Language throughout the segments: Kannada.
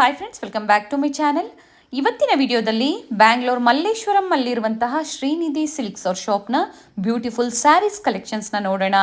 Hi friends, welcome back to my channel. ಇವತ್ತಿನ ವಿಡಿಯೋದಲ್ಲಿ ಬ್ಯಾಂಗ್ಳೂರ್ ಮಲ್ಲೇಶ್ವರಂ ಅಲ್ಲಿರುವಂತಹ ಶ್ರೀನಿಧಿ ಸಿಲ್ಕ್ಸ್ ಅವ್ರ ಶಾಪ್ನ ಬ್ಯೂಟಿಫುಲ್ ಸ್ಯಾರೀಸ್ ಕಲೆಕ್ಷನ್ಸ್ನ ನೋಡೋಣ.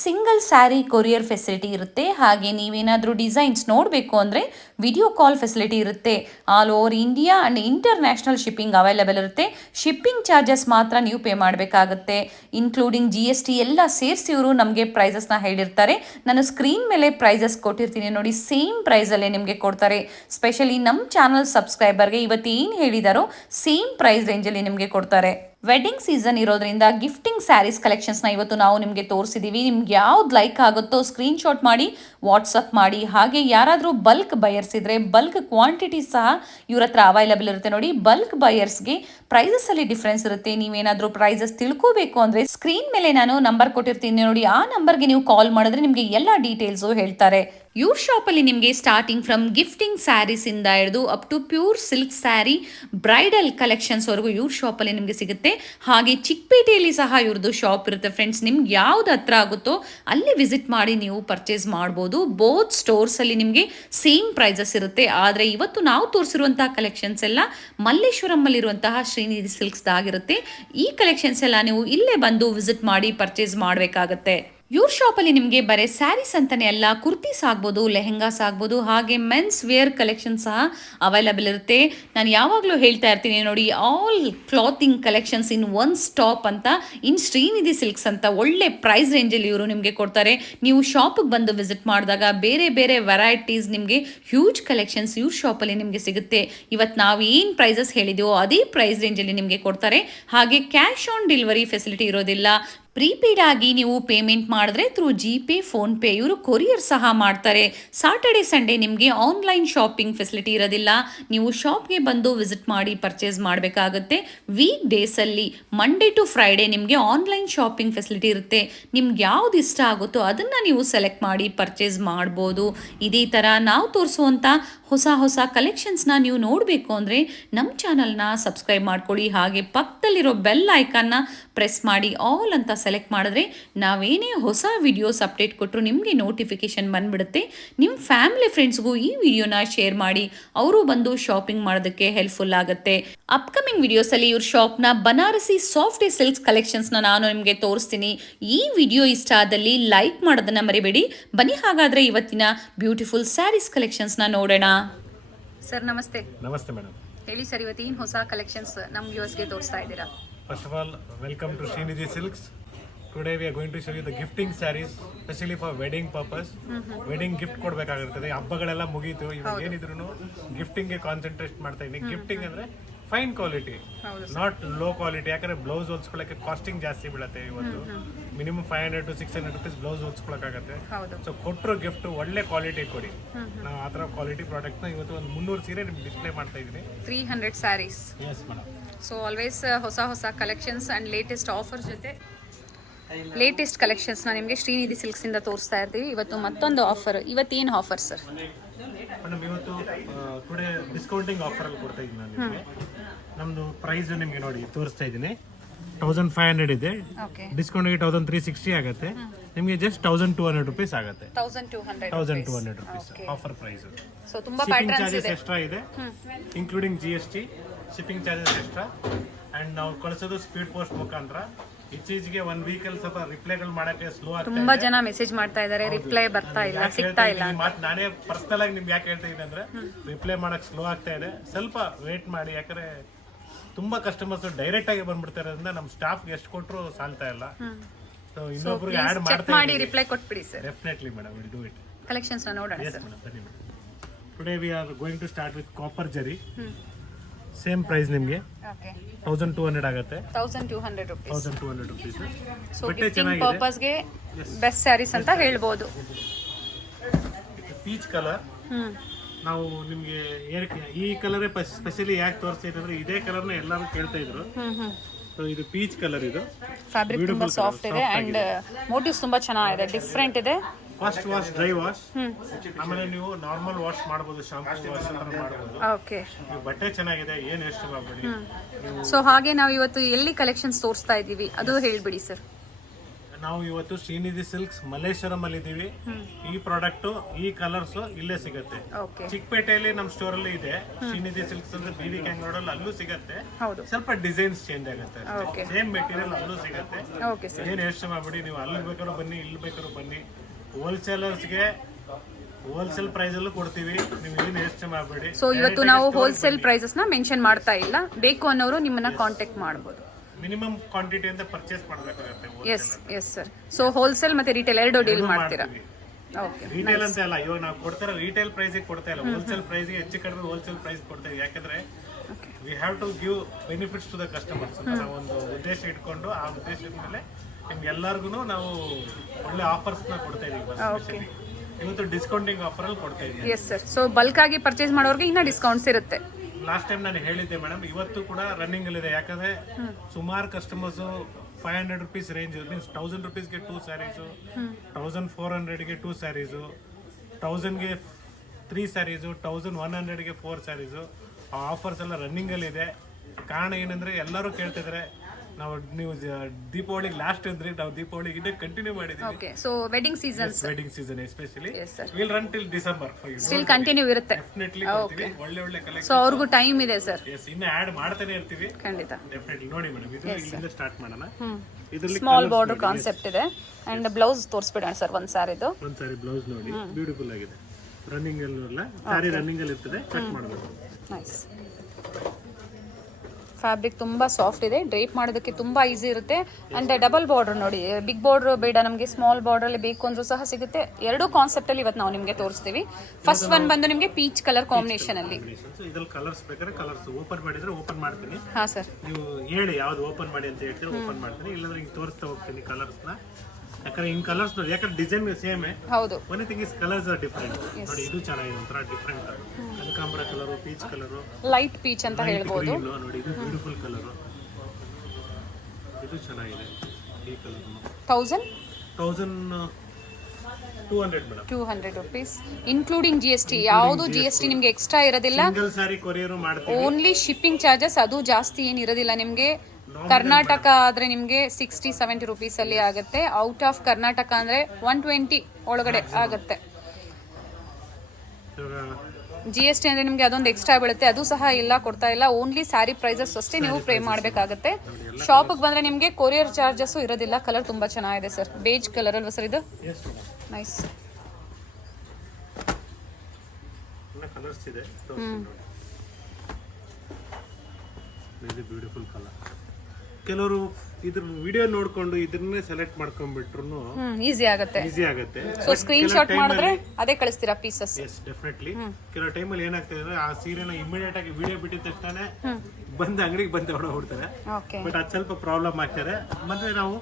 ಸಿಂಗಲ್ ಸ್ಯಾರಿ ಕೊರಿಯರ್ ಫೆಸಿಲಿಟಿ ಇರುತ್ತೆ. ಹಾಗೆ ನೀವೇನಾದರೂ ಡಿಸೈನ್ಸ್ ನೋಡಬೇಕು ಅಂದರೆ ವಿಡಿಯೋ ಕಾಲ್ ಫೆಸಿಲಿಟಿ ಇರುತ್ತೆ. All over India and international shipping available ಇರುತ್ತೆ. ಶಿಪ್ಪಿಂಗ್ ಚಾರ್ಜಸ್ ಮಾತ್ರ ನೀವು ಪೇ ಮಾಡಬೇಕಾಗುತ್ತೆ. ಇನ್ಕ್ಲೂಡಿಂಗ್ GST ಎಲ್ಲ ಸೇರಿಸಿ ಇವರು ನಮಗೆ ಪ್ರೈಸಸ್ನ ಹೇಳಿರ್ತಾರೆ. ನಾನು ಸ್ಕ್ರೀನ್ ಮೇಲೆ ಪ್ರೈಸಸ್ ಕೊಟ್ಟಿರ್ತೀನಿ ನೋಡಿ, ಸೇಮ್ ಪ್ರೈಸಲ್ಲೇ ನಿಮಗೆ ಕೊಡ್ತಾರೆ. ಸ್ಪೆಷಲಿ ನಮ್ಮ ಚಾನಲ್ ಸಬ್ಸ್ಕ್ರೈಬರ್ಗೆ ಇವತ್ತು ಏನು ಹೇಳಿದಾರೋ ಸೇಮ್ ಪ್ರೈಸ್ ರೇಂಜಲ್ಲಿ ನಿಮಗೆ ಕೊಡ್ತಾರೆ. ವೆಡ್ಡಿಂಗ್ ಸೀಸನ್ ಇರೋದ್ರಿಂದ ಗಿಫ್ಟಿಂಗ್ ಸ್ಯಾರೀಸ್ ಕಲೆಕ್ಷನ್ಸ್ನ ಇವತ್ತು ನಾವು ನಿಮಗೆ ತೋರಿಸಿದ್ದೀವಿ. ನಿಮ್ಗೆ ಯಾವ್ದು ಲೈಕ್ ಆಗುತ್ತೋ ಸ್ಕ್ರೀನ್ಶಾಟ್ ಮಾಡಿ ವಾಟ್ಸಪ್ ಮಾಡಿ. ಹಾಗೆ ಯಾರಾದರೂ ಬಲ್ಕ್ ಬಯರ್ಸ್ ಇದ್ದರೆ ಬಲ್ಕ್ ಕ್ವಾಂಟಿಟಿ ಸಹ ಇವ್ರ ಹತ್ರ ಅವೈಲೇಬಲ್ ಇರುತ್ತೆ ನೋಡಿ. ಬಲ್ಕ್ ಬಯರ್ಸ್ಗೆ ಪ್ರೈಸಸ್ಸಲ್ಲಿ ಡಿಫ್ರೆನ್ಸ್ ಇರುತ್ತೆ. ನೀವೇನಾದರೂ ಪ್ರೈಸಸ್ ತಿಳ್ಕೋಬೇಕು ಅಂದರೆ ಸ್ಕ್ರೀನ್ ಮೇಲೆ ನಾನು ನಂಬರ್ ಕೊಟ್ಟಿರ್ತೀನಿ ನೋಡಿ, ಆ ನಂಬರ್ಗೆ ನೀವು ಕಾಲ್ ಮಾಡಿದ್ರೆ ನಿಮಗೆ ಎಲ್ಲ ಡೀಟೇಲ್ಸು ಹೇಳ್ತಾರೆ. ಇವ್ರ ಶಾಪಲ್ಲಿ ನಿಮಗೆ ಸ್ಟಾರ್ಟಿಂಗ್ ಫ್ರಮ್ ಗಿಫ್ಟಿಂಗ್ ಸ್ಯಾರೀಸಿಂದ ಹಿಡಿದು up to pure silk sari bridal ಕಲೆಕ್ಷನ್ಸ್ವರೆಗೂ ಇವ್ರ ಶಾಪಲ್ಲಿ ನಿಮಗೆ ಸಿಗುತ್ತೆ. ಹಾಗೆ ಚಿಕ್ಕಪೇಟೆಯಲ್ಲಿ ಸಹ ಇವ್ರದ್ದು ಶಾಪ್ ಇರುತ್ತೆ ಫ್ರೆಂಡ್ಸ್. ನಿಮ್ಗೆ ಯಾವ್ದು ಹತ್ರ ಆಗುತ್ತೋ ಅಲ್ಲಿ ವಿಸಿಟ್ ಮಾಡಿ ನೀವು ಪರ್ಚೇಸ್ ಮಾಡ್ಬೋದು. ಬೋತ್ ಸ್ಟೋರ್ಸಲ್ಲಿ ನಿಮಗೆ ಸೇಮ್ ಪ್ರೈಸಸ್ ಇರುತ್ತೆ. ಆದರೆ ಇವತ್ತು ನಾವು ತೋರಿಸಿರುವಂತಹ ಕಲೆಕ್ಷನ್ಸ್ ಎಲ್ಲ ಮಲ್ಲೇಶ್ವರಮಲ್ಲಿರುವಂತಹ ಶ್ರೀನಿಧಿ ಸಿಲ್ಕ್ಸ್ದಾಗಿರುತ್ತೆ. ಈ ಕಲೆಕ್ಷನ್ಸ್ ಎಲ್ಲ ನೀವು ಇಲ್ಲೇ ಬಂದು ವಿಸಿಟ್ ಮಾಡಿ ಪರ್ಚೇಸ್ ಮಾಡಬೇಕಾಗತ್ತೆ. ಇವ್ರ ಶಾಪಲ್ಲಿ ನಿಮಗೆ ಬರೀ ಸ್ಯಾರೀಸ್ ಅಂತಾನೆ ಅಲ್ಲ, ಕುರ್ತೀಸ್ ಆಗ್ಬೋದು, ಲೆಹೆಂಗಾಸ್ ಆಗ್ಬೋದು, ಹಾಗೆ ಮೆನ್ಸ್ ವೇರ್ ಕಲೆಕ್ಷನ್ ಸಹ ಅವೈಲೇಬಲ್ ಇರುತ್ತೆ. ನಾನು ಯಾವಾಗಲೂ ಹೇಳ್ತಾ ಇರ್ತೀನಿ ನೋಡಿ, all clothing collections in one stop ಅಂತ ಇನ್ ಶ್ರೀನಿಧಿ ಸಿಲ್ಕ್ಸ್ ಅಂತ ಒಳ್ಳೆ ಪ್ರೈಸ್ ರೇಂಜಲ್ಲಿ ಇವರು ನಿಮಗೆ ಕೊಡ್ತಾರೆ. ನೀವು ಶಾಪಿಗೆ ಬಂದು ವಿಸಿಟ್ ಮಾಡಿದಾಗ ಬೇರೆ ಬೇರೆ ವೆರೈಟೀಸ್ ನಿಮಗೆ ಹ್ಯೂಜ್ ಕಲೆಕ್ಷನ್ಸ್ ಇವ್ರ ಶಾಪಲ್ಲಿ ನಿಮಗೆ ಸಿಗುತ್ತೆ. ಇವತ್ತು ನಾವು ಏನು ಪ್ರೈಸಸ್ ಹೇಳಿದೆವೋ ಅದೇ ಪ್ರೈಸ್ ರೇಂಜಲ್ಲಿ ನಿಮಗೆ ಕೊಡ್ತಾರೆ. ಹಾಗೆ ಕ್ಯಾಶ್ ಆನ್ ಡೆಲಿವರಿ ಫೆಸಿಲಿಟಿ ಇರೋದಿಲ್ಲ. ಪ್ರೀಪೇಡ್ ಆಗಿ ನೀವು ಪೇಮೆಂಟ್ ಮಾಡಿದ್ರೆ ಥ್ರೂ GPay, ಫೋನ್ಪೇ ಇವರು ಕೊರಿಯರ್ ಸಹ ಮಾಡ್ತಾರೆ. ಸಾಟರ್ಡೆ ಸಂಡೇ ನಿಮಗೆ ಆನ್ಲೈನ್ ಶಾಪಿಂಗ್ ಫೆಸಿಲಿಟಿ ಇರೋದಿಲ್ಲ. ನೀವು ಶಾಪ್ಗೆ ಬಂದು ವಿಸಿಟ್ ಮಾಡಿ ಪರ್ಚೇಸ್ ಮಾಡಬೇಕಾಗುತ್ತೆ. ವೀಕ್ ಡೇಸಲ್ಲಿ ಮಂಡೇ ಟು ಫ್ರೈಡೇ ನಿಮಗೆ ಆನ್ಲೈನ್ ಶಾಪಿಂಗ್ ಫೆಸಿಲಿಟಿ ಇರುತ್ತೆ. ನಿಮ್ಗೆ ಯಾವ್ದು ಇಷ್ಟ ಆಗುತ್ತೋ ಅದನ್ನು ನೀವು ಸೆಲೆಕ್ಟ್ ಮಾಡಿ ಪರ್ಚೇಸ್ ಮಾಡ್ಬೋದು. ಇದೇ ಥರ ನಾವು ತೋರಿಸುವಂಥ ಹೊಸ ಹೊಸ ಕಲೆಕ್ಷನ್ಸ್ನ ನೀವು ನೋಡಬೇಕು ಅಂದರೆ ನಮ್ಮ ಚಾನಲ್ನ ಸಬ್ಸ್ಕ್ರೈಬ್ ಮಾಡ್ಕೊಳ್ಳಿ. ಹಾಗೆ ಪಕ್ಕದಲ್ಲಿರೋ ಬೆಲ್ ಐಕಾನ್ನ ಪ್ರೆಸ್ ಮಾಡಿ ಆಲ್ ಅಂತ ಸೆಲೆಕ್ಟ್ ಮಾಡಿದ್ರೆ ನಾವೇನೇ ಹೊಸ ವಿಡಿಯೋಸ್ ಅಪ್ಡೇಟ್ ಕೊಟ್ಟರು ನಿಮಗೆ ನೋಟಿಫಿಕೇಶನ್ ಬಂದ್ಬಿಡುತ್ತೆ. ನಿಮ್ಮ ಫ್ಯಾಮಿಲಿ ಫ್ರೆಂಡ್ಸ್ಗೂ ಈ ವಿಡಿಯೋನ ಶೇರ್ ಮಾಡಿ, ಅವರು ಬಂದು ಶಾಪಿಂಗ್ ಮಾಡೋದಕ್ಕೆ ಹೆಲ್ಪ್ಫುಲ್ ಆಗುತ್ತೆ. ಅಪ್ಕಮಿಂಗ್ ವಿಡಿಯೋಸಲ್ಲಿ ಇವ್ರ ಶಾಪ್ನ ಬನಾರಸಿ ಸಾಫ್ಟ್ ಸಿಲ್ಕ್ಸ್ ಕಲೆಕ್ಷನ್ಸ್ನ ನಾನು ನಿಮಗೆ ತೋರಿಸ್ತೀನಿ. ಈ ವಿಡಿಯೋ ಇಷ್ಟ ಆದಲ್ಲಿ ಲೈಕ್ ಮಾಡೋದನ್ನು ಮರಿಬೇಡಿ. ಬನ್ನಿ ಹಾಗಾದರೆ ಇವತ್ತಿನ ಬ್ಯೂಟಿಫುಲ್ ಸ್ಯಾರೀಸ್ ಕಲೆಕ್ಷನ್ಸ್ನ ನೋಡೋಣ. ಸರ್ ನಮಸ್ತೆ. ನಮಸ್ತೆ ಮೇಡಮ್. ಹೇಳಿ ಸರ್, ಇವತ್ತು ಏನು ಹೊಸ ಕಲೆಕ್ಷನ್ಸ್ ನಮ್ಮ ವ್ಯೂವರ್ಸ್ಗೆ ತೋರಿಸ್ತಾ ಇದ್ದೀರಾ? First of all, welcome to Srinidhi Silks. Today we are going to show you the gifting sarees, especially for wedding purpose. Wedding gift ಕೊಡಬೇಕಾಗಿರ್ತದೆ. ಹಬ್ಬಗಳೆಲ್ಲ ಮುಗೀತು, ಇವಾಗ ಏನಿದ್ರು ಗಿಫ್ಟಿಂಗ್ಗೆ ಕಾನ್ಸಂಟ್ರೇಟ್ ಮಾಡ್ತಾ ಇದ್ದೀನಿ. ಗಿಫ್ಟಿಂಗ್ ಅಂದರೆ fine quality, not low quality. ಯಾಕಂದರೆ ಬ್ಲೌಸ್ ಹೊಲ್ಸ್ಕೊಳ್ಳೋಕ್ಕೆ ಕಾಸ್ಟಿಂಗ್ ಜಾಸ್ತಿ ಬೀಳುತ್ತೆ. ಇವತ್ತು ಮಿನಿಮಮ್ 500 to 600 rupees ಬ್ಲೌಸ್ ಹೊಲ್ಸ್ಕೊಳ್ಳೋಕ್ಕಾಗತ್ತೆ. ಸೊ ಕೊಟ್ಟರು ಗಿಫ್ಟ್ ಒಳ್ಳೆ ಕ್ವಾಲಿಟಿ ಕೊಡಿ. ನಾವು ಆ ಥರ ಕ್ವಾಲಿಟಿ ಪ್ರಾಡಕ್ಟ್ನ ಇವತ್ತು ಒಂದು 300 ಸೀರೆ ನಿಮ್ಗೆ ಡಿಸ್ಪ್ಲೇ ಮಾಡ್ತಾ ಇದ್ದೀನಿ. 300 saris. Yes madam. So always ಹೊಸ ಹೊಸ ಕಲೆಕ್ಷನ್ಸ್ ಆ್ಯಂಡ್ ಲೇಟೆಸ್ಟ್ ಆಫರ್ ಜೊತೆ ಲೇಟೆಸ್ಟ್ ಕಲೆಕ್ಷನ್ಸ್ನ ನಿಮಗೆ ಶ್ರೀನಿಧಿ ಸಿಲ್ಕ್ಸಿಂದ ತೋರಿಸ್ತಾ ಇರ್ತೀವಿ. ಇವತ್ತು ಮತ್ತೊಂದು ಆಫರ್. ಇವತ್ತೇನು ಆಫರ್ ಸರ್? ಮೇಡಮ್ ಇವತ್ತು ಟುಡೇ ಡಿಸ್ಕೌಂಟಿಂಗ್ ಆಫರಲ್ಲಿ ಕೊಡ್ತಾ ಇದ್ದೀನಿ ನಾನು ನಿಮಗೆ. ನಮ್ಮದು ಪ್ರೈಸ್ ನಿಮಗೆ ನೋಡಿ ತೋರಿಸ್ತಾ ಇದ್ದೀನಿ. 1500 ಇದೆ. ಡಿಸ್ಕೌಂಟ್ಗೆ 1360 ಆಗುತ್ತೆ. ನಿಮಗೆ ಜಸ್ಟ್ 1200 rupees ಆಗುತ್ತೆ. 1200 rupees ಆಫರ್ ಪ್ರೈಸ್. ಸೊ ತುಂಬಾ ಶಿಪ್ಪಿಂಗ್ ಚಾರ್ಜಸ್ ಎಕ್ಸ್ಟ್ರಾ ಇದೆ, including GST. Shipping charges extra. And ನಾವು ಕಳಿಸೋದು ಸ್ಪೀಡ್ ಪೋಸ್ಟ್ ಮುಖಾಂತರ. ಇತ್ತೀಚೆಗೆ 1 ವೀಕಲ್ಲಿ ಸ್ವಲ್ಪ ರಿಪ್ಲೈಗಳು ಮಾಡೋಕ್ಕೆ ಸ್ಲೋ ಆಗ್ತಾ ಇದೆ. ತುಂಬಾ ಜನ ಮೆಸೇಜ್ ಮಾಡ್ತಾ ಇದ್ದಾರೆ, ರಿಪ್ಲೈ ಬರ್ತಾ ಇಲ್ಲ, ಸಿಗ್ತಾ ಇಲ್ಲ. ನಾನೇ ಪರ್ಸನಲ್ ಆಗಿ ನಿಮ್ಗೆ ಯಾಕೆ ಹೇಳ್ತಾ ಇದ್ದೀನಿ ಅಂದರೆ ರಿಪ್ಲೈ ಮಾಡೋಕ್ಕೆ ಸ್ಲೋ ಆಗ್ತಾ ಇದೆ. ಸ್ವಲ್ಪ ವೇಟ್ ಮಾಡಿ. ಯಾಕಂದರೆ ತುಂಬ ಕಸ್ಟಮರ್ಸ್ ಡೈರೆಕ್ಟ್ ಆಗಿ ಬಂದ್ಬಿಡ್ತಾರೋದ್ರಿಂದ ನಮ್ಮ ಸ್ಟಾಫ್ಗೆ ಎಷ್ಟು ಕೊಟ್ಟರು ಸಾಲ್ತಾ ಇಲ್ಲ. ಸೊ ಇನ್ನೊಬ್ರಿಗೆ ಆ್ಯಡ್ ಮಾಡ್ತಾ ಮಾಡಿ ರಿಪ್ಲೈ ಕೊಟ್ಬಿಡಿ sir. Definitely madam, will do it. Collections ನೋಡೋಣ. ಎಸ್ ಮೇಡಮ್, ಬನ್ನಿ madam. Today we are going to start with copper zari. Same price ನಿಮಗೆ 1200 ಆಗುತ್ತೆ. 1200 rupees. ಸೊ ಗಿಫ್ಟಿಂಗ್ ಪರ್ಪಸ್ಗೆ ಬೆಸ್ಟ್ ಸ್ಯಾರೀಸ್ ಅಂತ ಹೇಳ್ಬೋದು. ಪೀಚ್ ಕಲರ್ ನಾವು ನಿಮಗೆ ಈ ಕಲರೇ ಸ್ಪೆಷಲಿ ಯಾಕೆ ತೋರಿಸ್ತಾ ಇದ್ರೆ ಇದೇ ಕಲರ್ನ ಎಲ್ಲರೂ ಕೇಳ್ತಾ ಇದ್ರು. ಸೊ ಇದು ಪೀಚ್ ಕಲರ್. ಇದು ಫ್ಯಾಬ್ರಿಕ್ ತುಂಬಾ ಸಾಫ್ಟ್ ಇದೆ ಅಂಡ್ ಮೋಟಿವ್ಸ್ ತುಂಬಾ ಚೆನ್ನಾಗಿದೆ, ಡಿಫ್ರೆಂಟ್ ಇದೆ. ಫಸ್ಟ್ ವಾಶ್, ಡ್ರೈ ವಾಶ್, ಆಮೇಲೆ ನೀವು ನಾರ್ಮಲ್ ವಾಶ್ ಮಾಡಬಹುದು, ಶಾಂಪೂ ವಾಶ್ ಮಾಡಬಹುದು. ಓಕೆ, ಬಟ್ಟೆ ಚೆನ್ನಾಗಿದೆ, ಏನು ವೇಸ್ಟ್ ಮಾಡಬೇಡಿ. ಸೊ ಹಾಗೆ ನಾವು ಇವತ್ತು ಎಲ್ಲಿ ಕಲೆಕ್ಷನ್ಸ್ ತೋರಿಸ್ತಾ ಇದ್ದೀವಿ ಅದು ಹೇಳ್ಬಿಡಿ ಸರ್. ನಾವು ಇವತ್ತು ಶ್ರೀನಿಧಿ ಸಿಲ್ಕ್ಸ್ ಮಲ್ಲೇಶ್ವರಂ ಅಲ್ಲಿ ಇದೀವಿ. ಈ ಪ್ರಾಡಕ್ಟ್ ಈ ಕಲರ್ಸ್ ಇಲ್ಲೇ ಸಿಗುತ್ತೆ. ಓಕೆ ಚಿಕ್ಕಪೇಟೆಯಲ್ಲಿ ನಮ್ಮ ಸ್ಟೋರ್ ಅಲ್ಲಿ ಇದೆ ಶ್ರೀನಿಧಿ ಸಿಲ್ಕ್ಸ್ ಅಂದ್ರೆ BV ಕ್ಯಾಂಗ್ ರೋಡ್ ಅಲ್ಲಿ ಅಲ್ಲೂ ಸಿಗುತ್ತೆ. ಹೌದು ಸ್ವಲ್ಪ ಡಿಸೈನ್ಸ್ ಚೇಂಜ್ ಆಗುತ್ತೆ. ಓಕೆ ಸೇಮ್ ಮೆಟೀರಿಯಲ್ ಅಲ್ಲೂ ಸಿಗುತ್ತೆ. ಓಕೆ ಸರ್ ಏನ್ ಯೋಚನೆ ಮಾಡ್ಬಿಡಿ, ನೀವು ಅಲ್ಲಿ ಬೇಕಾದ್ರೂ ಬನ್ನಿ, ಇಲ್ಲಿ ಬೇಕಾದ್ರೂ ಬನ್ನಿ. ಹೋಲ್ಸೇಲರ್ಸ್ಗೆ ಹೋಲ್ಸೇಲ್ ಪ್ರೈಸ್ ಅಲ್ಲೂ ಕೊಡ್ತೀವಿ, ನೀವು ಏನು ಯೋಚನೆ ಮಾಡಬೇಡಿ. ಸೊ ಇವತ್ತು ನಾವು ಹೋಲ್ಸೇಲ್ ಪ್ರೈಸಸ್ ನ ಮೆನ್ಷನ್ ಮಾಡ್ತಾ ಇಲ್ಲ, ಬೇಕು ಅನ್ನೋರು ನಿಮ್ಮನ್ನ ಕಾಂಟ್ಯಾಕ್ಟ್ ಮಾಡಬಹುದು. ಮಿನಿಮಮ್ ಕ್ವಾಂಟಿಟಿ ಅಂತ ಪರ್ಚೇಸ್ ಮಾಡಬೇಕಾಗುತ್ತೆ. Yes sir. ಸೊ ಹೋಲ್ಸೇಲ್ ಮತ್ತೆ ರಿಟೇಲ್ ಎರಡು ಡೀಲ್ ಮಾಡ್ತೀರಾ? ಓಕೆ ರಿಟೇಲ್ ಅಂತ ಅಲ್ಲ, ಇವಾಗ ನಾವು ಕೊಡ್ತಾರ ರಿಟೇಲ್ ಪ್ರೈಸ್ ಕೊಡ್ತಾ ಇಲ್ಲ, ಹೋಲ್ಸೇಲ್ ಪ್ರೈಸ್ ಹೆಚ್ಚು ಕಡಿಮೆ ಹೋಲ್ಸೇಲ್ ಪ್ರೈಸ್ ಕೊಡ್ತೇವೆ. ಯಾಕಂದ್ರೆ we have to give benefits to the customers ಅಂತ ನಾವು ಒಂದು ಉದ್ದೇಶ ಇಟ್ಕೊಂಡು, ಆ ಉದ್ದೇಶದ ಮೇಲೆ ನಿಮ್ಗೆ ಎಲ್ಲರಿಗೂ ನಾವು ಒಳ್ಳೆ ಆಫರ್ಸ್ ನ ಕೊಡ್ತಾ ಇದೀವಿ. ಇವತ್ತು ಡಿಸ್ಕೌಂಟಿಂಗ್ ಆಫರ್ ಅಲ್ಲಿ ಕೊಡ್ತಾ ಇದ್ದೀವಿ. Yes sir. ಸೊ ಬಲ್ಕ್ ಆಗಿ ಪರ್ಚೇಸ್ ಮಾಡೋರಿಗೆ ಇನ್ನ ಡಿಸ್ಕೌಂಟ್ಸ್ ಇರುತ್ತೆ. ಲಾಸ್ಟ್ ಟೈಮ್ ನಾನು ಹೇಳಿದ್ದೆ ಮೇಡಮ್, ಇವತ್ತು ಕೂಡ ರನ್ನಿಂಗ್ ಅಲ್ಲಿ ಇದೆ. ಯಾಕಂದ್ರೆ ಸುಮಾರು ಕಸ್ಟಮರ್ಸ್ 500 rupees ರೇಂಜ್ ಮೀನ್ಸ್ 1000 rupeesಗೆ 2 ಸ್ಯಾರೀಸು, 1400ಗೆ 2 ಸ್ಯಾರೀಸು, 1000ಗೆ 3 ಸ್ಯಾರೀಸು, 1100ಗೆ 4 ಸ್ಯಾರೀಸು. ಆ ಆಫರ್ಸ್ ಎಲ್ಲ ರನ್ನಿಂಗ್ ಅಲ್ಲಿ ಇದೆ. ಕಾರಣ ಏನಂದ್ರೆ ಎಲ್ಲರೂ ಕೇಳ್ತಿದ್ರೆ ನಾವು ನೀವು ದೀಪಾವಳಿಗೆ ಲಾಸ್ಟ್ ಅಂದ್ರೆ ನಾವು ದೀಪಾವಳಿಗೆ ಇದೇ ಕಂಟಿನ್ಯೂ ಮಾಡಿದೀವಿ. Okay. So wedding season wedding season especially yes sir will run till December. Still continue ಇರುತ್ತೆ. ಡೆಫಿನೆಟ್ಲಿ ಒಳ್ಳೆ ಒಳ್ಳೆ ಕಲೆಕ್ಷನ್. ಸೊ ಅವ್ರಿಗೂ ಟೈಮ್ ಇದೆ ಸರ್. ಎಸ್, ಇನ್ನು ಆಡ್ ಮಾಡ್ತಾನೆ ಇರ್ತೀವಿ ಖಂಡಿತ. ಡೆಫಿನೆಟ್ಲಿ. ನೋಡಿ ಮೇಡಮ್, ಇದು ಇಲ್ಲಿಂದ ಸ್ಟಾರ್ಟ್ ಮಾಡೋಣ. ಇದರಲ್ಲಿ ಸ್ಮಾಲ್ ಬಾರ್ಡರ್ ಕಾನ್ಸೆಪ್ಟ್ ಇದೆ ಅಂಡ್ ಬ್ಲೌಸ್ ತೋರಿಸ್ಬಿಡೋಣ ಸರ್. ಒಂದ್ ಸಾರಿದು ಒಂದ್ ಸಾರಿ ಬ್ಲೌಸ್ ನೋಡಿ, ಬ್ಯೂಟಿಫುಲ್ ಆಗಿದೆ. ರನ್ನಿಂಗ್ ಅಲ್ಲ, ಸಾರಿ ರನ್ನಿಂಗ್ ಅಲ್ಲಿ ಇರ್ತದೆ, ಕಟ್ ಮಾಡಬೇಕು. ನೈಸ್. ಫ್ಯಾಬ್ರಿಕ್ ತುಂಬಾ ಸಾಫ್ಟ್ ಇದೆ, ಡ್ರೇಪ್ ಮಾಡೋದಕ್ಕೆ ತುಂಬಾ ಈಸಿ ಇರುತ್ತೆ. ಅಂಡ್ ಡಬಲ್ ಬಾರ್ಡರ್ ನೋಡಿ, ಬಿಗ್ ಬಾರ್ಡರ್ ಬೇಡ ನಮಗೆ, ಸ್ಮಾಲ್ ಬಾರ್ಡರ್ ಅಲ್ಲಿ ಬೇಕು ಅಂದ್ರೂ ಸಹ ಸಿಗುತ್ತೆ. ಎರಡು ಕಾನ್ಸೆಪ್ಟ್ ಅಲ್ಲಿ ಇವತ್ತು ನಾವು ನಿಮಗೆ ತೋರಿಸ್ತೀವಿ. ಫಸ್ಟ್ ಒನ್ ಬಂದು ನಿಮಗೆ ಪೀಚ್ ಕಲರ್ ಕಾಂಬಿನೇಷನ್ ಅಲ್ಲಿ. ಇದ್ರಲ್ಲಿ ಕಲರ್ಸ್ ಬೇಕಾದ್ರೆ ಕಲರ್ಸ್ ಓಪನ್ ಮಾಡಿದ್ರೆ ಓಪನ್ ಮಾಡ್ತೀನಿ. ಹಾ ಸರ್. ನೀವು ಹೇಳಿ ಯಾವ್ದು ಓಪನ್ ಮಾಡಿ ಅಂತ ಹೇಳ್ತೀರಾ, ಓಪನ್ ಮಾಡ್ತೀನಿ. ಇಲ್ಲಾಂದ್ರೆ ಹಿಂಗೆ ತೋರಿಸ್ತಾ ಹೋಗ್ತೀನಿ ಕಲರ್ಸ್ ನ. ಯಾಕಂದ್ರೆ ಹಿಂಗ್ ಕಲರ್ಸ್ ನೋಡಿ, ಯಾಕಂದ್ರೆ ಡಿಸೈನ್ ಸೇಮ್. ಹೌದು. One thing is colours are different. ನೋಡಿ ಇದು ಚೆನ್ನಾಗಿದೆ, ಒಂಥರ ಡಿಫರೆಂಟ್. ಕನಕಾಂಬರ colour, peach colour, light peach ಅಂತ ಹೇಳ್ಬೋದು. ನೋಡಿ ಇದು ಬ್ಯೂಟಿಫುಲ್ ಕಲರ್, ಇದು ಚೆನ್ನಾಗಿದೆ. ಈ colour 1200 madam. 200 rupees including GST. ಯಾವುದು GST ನಿಮ್ಗೆ ಎಕ್ಸ್ಟ್ರಾ ಇರೋದಿಲ್ಲ. ಸಿಂಗಲ್ ಸಾರಿ ಕೊರಿಯರ್ ಮಾಡ್ತೀವಿ. ಓನ್ಲಿ ಶಿಪ್ಪಿಂಗ್ ಚಾರ್ಜಸ್, ಅದು ಜಾಸ್ತಿ ಏನು ಇರೋದಿಲ್ಲ ನಿಮಗೆ. ಕರ್ನಾಟಕ ಆದ್ರೆ ನಿಮ್ಗೆ 60-70 rupees ಅಲ್ಲಿ ಆಗುತ್ತೆ. ಔಟ್ ಆಫ್ ಕರ್ನಾಟಕ ಅಂದ್ರೆ 120 ಒಳಗಡೆ ಆಗುತ್ತೆ. GST ಅಂದ್ರೆ ನಿಮ್ಗೆ ಅದೊಂದು ಎಕ್ಸ್ಟ್ರಾ ಬೀಳುತ್ತೆ, ಅದು ಸಹ ಇಲ್ಲ, ಕೊಡ್ತಾ ಇಲ್ಲ. ಓನ್ಲಿ ಸ್ಯಾರಿ ಪ್ರೈಸಸ್ ಅಷ್ಟೇ ನೀವು ಪೇ ಮಾಡಬೇಕಾಗುತ್ತೆ. ಶಾಪಿಗೆ ಬಂದ್ರೆ ನಿಮ್ಗೆ ಕೊರಿಯರ್ ಚಾರ್ಜಸ್ ಇರೋದಿಲ್ಲ. ಕಲರ್ ತುಂಬಾ ಚೆನ್ನಾಗಿದೆ ಸರ್, ಬೇಜ್ ಕಲರ್ ಅಲ್ವಾ ಸರ್ ಇದು? ನೈಸ್. ಕಲರ್ಸ್ ಇದೆ, ಇದು ಬ್ಯೂಟಿಫುಲ್ ಕಲರ್. ಕೆಲವರು ಇದ್ರ ವಿಡಿಯೋ ನೋಡ್ಕೊಂಡು ಇದನ್ನೇ ಸೆಲೆಕ್ಟ್ ಮಾಡ್ಕೊಂಡ್ಬಿಟ್ರು ಈಸಿ ಆಗುತ್ತೆ. ಸೊ ಬಟ್ ಸ್ಕ್ರೀನ್ ಶಾಟ್ ಮಾಡಿದ್ರೆ ಅದೇ ಕಳಿಸ್ತೀರಾ ಪೀಸಸ್? S, definitely. ಕೆಲವು ಟೈಮಲ್ಲಿ ಏನಾಗ್ತದೆ ಅಂದ್ರೆ ಆ ಸೀರೆನ ಇಮಿಡಿಯೇಟ್ ಆಗಿ ವಿಡಿಯೋ ಬಿಟ್ಟಿದ ತಕ್ಷಣ ಬಂದು ಅಂಗಡಿಗೆ ಬಂದು ಹೊರಡ್ಬಿಡ್ತಾರೆ. ಬಟ್ ಅದು ಸ್ವಲ್ಪ ಪ್ರಾಬ್ಲಮ್ ಆಗ್ತದೆ. ಮತ್ತೆ ನಾವು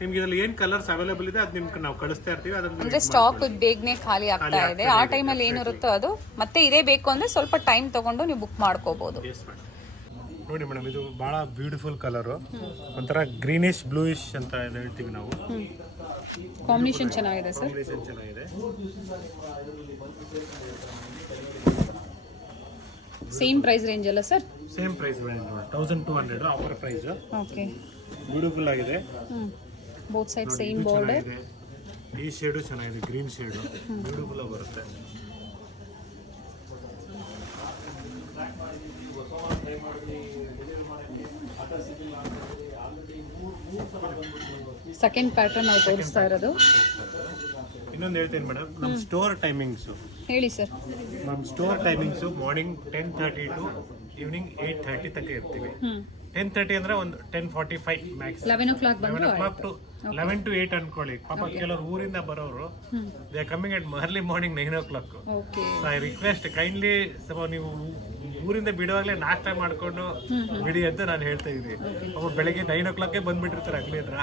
ನಿಮ್ಗೆ ಇದ್ರಲ್ಲಿ ಏನ್ ಕಲರ್ಸ್ ಅವೈಲೇಬಲ್ ಇದೆ ಅದು ನಿಮ್ಗೆ ನಾವು ಕಳಿಸ್ತಾ ಇರ್ತೀವಿ. ಅಂದ್ರೆ ಸ್ಟಾಕ್ ಬೇಗನೆ ಖಾಲಿ ಆಗ್ತಾ ಇದೆ. ಆ ಟೈಮಲ್ಲಿ ಏನಿರುತ್ತೋ ಅದು ಮತ್ತೆ ಇದೇ ಬೇಕು ಅಂದ್ರೆ ಸ್ವಲ್ಪ ಟೈಮ್ ತಗೊಂಡು ನೀವು ಬುಕ್ ಮಾಡ್ಕೋಬಹುದು. ನೋಡಿ ಮೇಡಮ್, ಇದು ಬಹಳ ಬ್ಯೂಟಿಫುಲ್ ಕಲರ್, ಒಂಥರ ಗ್ರೀನಿಶ್ ಬ್ಲೂಯಿಶ್ ಅಂತ ಹೇಳ್ತೀವಿ ನಾವು. ಕಾಂಬಿನೇಷನ್ ಚೆನ್ನಾಗಿದೆ ಸರ್. ಕಾಂಬಿನೇಷನ್ ಚೆನ್ನಾಗಿದೆ. ಸೇಮ್ ಪ್ರೈಸ್ ರೇಂಜ್ ಅಲ್ಲ sir? Same price range 1200 offer price. Okay. Beautiful ಆಗಿದೆ. Both side same border. ಈ ಶೇಡು ಚೆನ್ನಾಗಿದೆ, ಗ್ರೀನ್ ಶೇಡು ಬ್ಯೂಟಿಫುಲ್ ಆಗಿ ಬರುತ್ತೆ. ಸೆಕೆಂಡ್ ಪ್ಯಾಟರ್ನ್ ನಾವು ತೋರಿಸ್ತಾ ಇರೋದು. ಇನ್ನೊಂದು ಹೇಳ್ತೀನಿ ಮೇಡಮ್, ನಮ್ಮ ಸ್ಟೋರ್ ಟೈಮಿಂಗ್ಸು ಹೇಳಿ ಸರ್. ನಮ್ಮ store timings morning 10:30 to evening 8:30 ತನಕ ಇರ್ತೀವಿ. 10:30 ಅಂದ್ರೆ ಒಂದು 10:45 ಮ್ಯಾಕ್ಸ್. 11 o'clock ಬಂದು 11 to 8 ಅನ್ಕೊಳ್ಳಿ. ಪಾಪ ಕೆಲವರು ಊರಿಂದ ಬರೋರು, they are coming at early morning 9 o'clock. Okay. I request kindly ಸ್ವಲ್ಪ ನೀವು ಊರಿಂದ ಬಿಡುವಾಗಲೇ ನಾಷ್ಟ ಮಾಡ್ಕೊಂಡು ಬಿಡಿ ಅಂತ ನಾನು ಹೇಳ್ತಾ ಇದ್ದೀನಿ. ಒಬ್ಬ ಬೆಳಗ್ಗೆ 9 o'clock ಬಂದ್ಬಿಟ್ಟಿರ್ತಾರೆ ಅಂಗಡಿ ಹತ್ರ.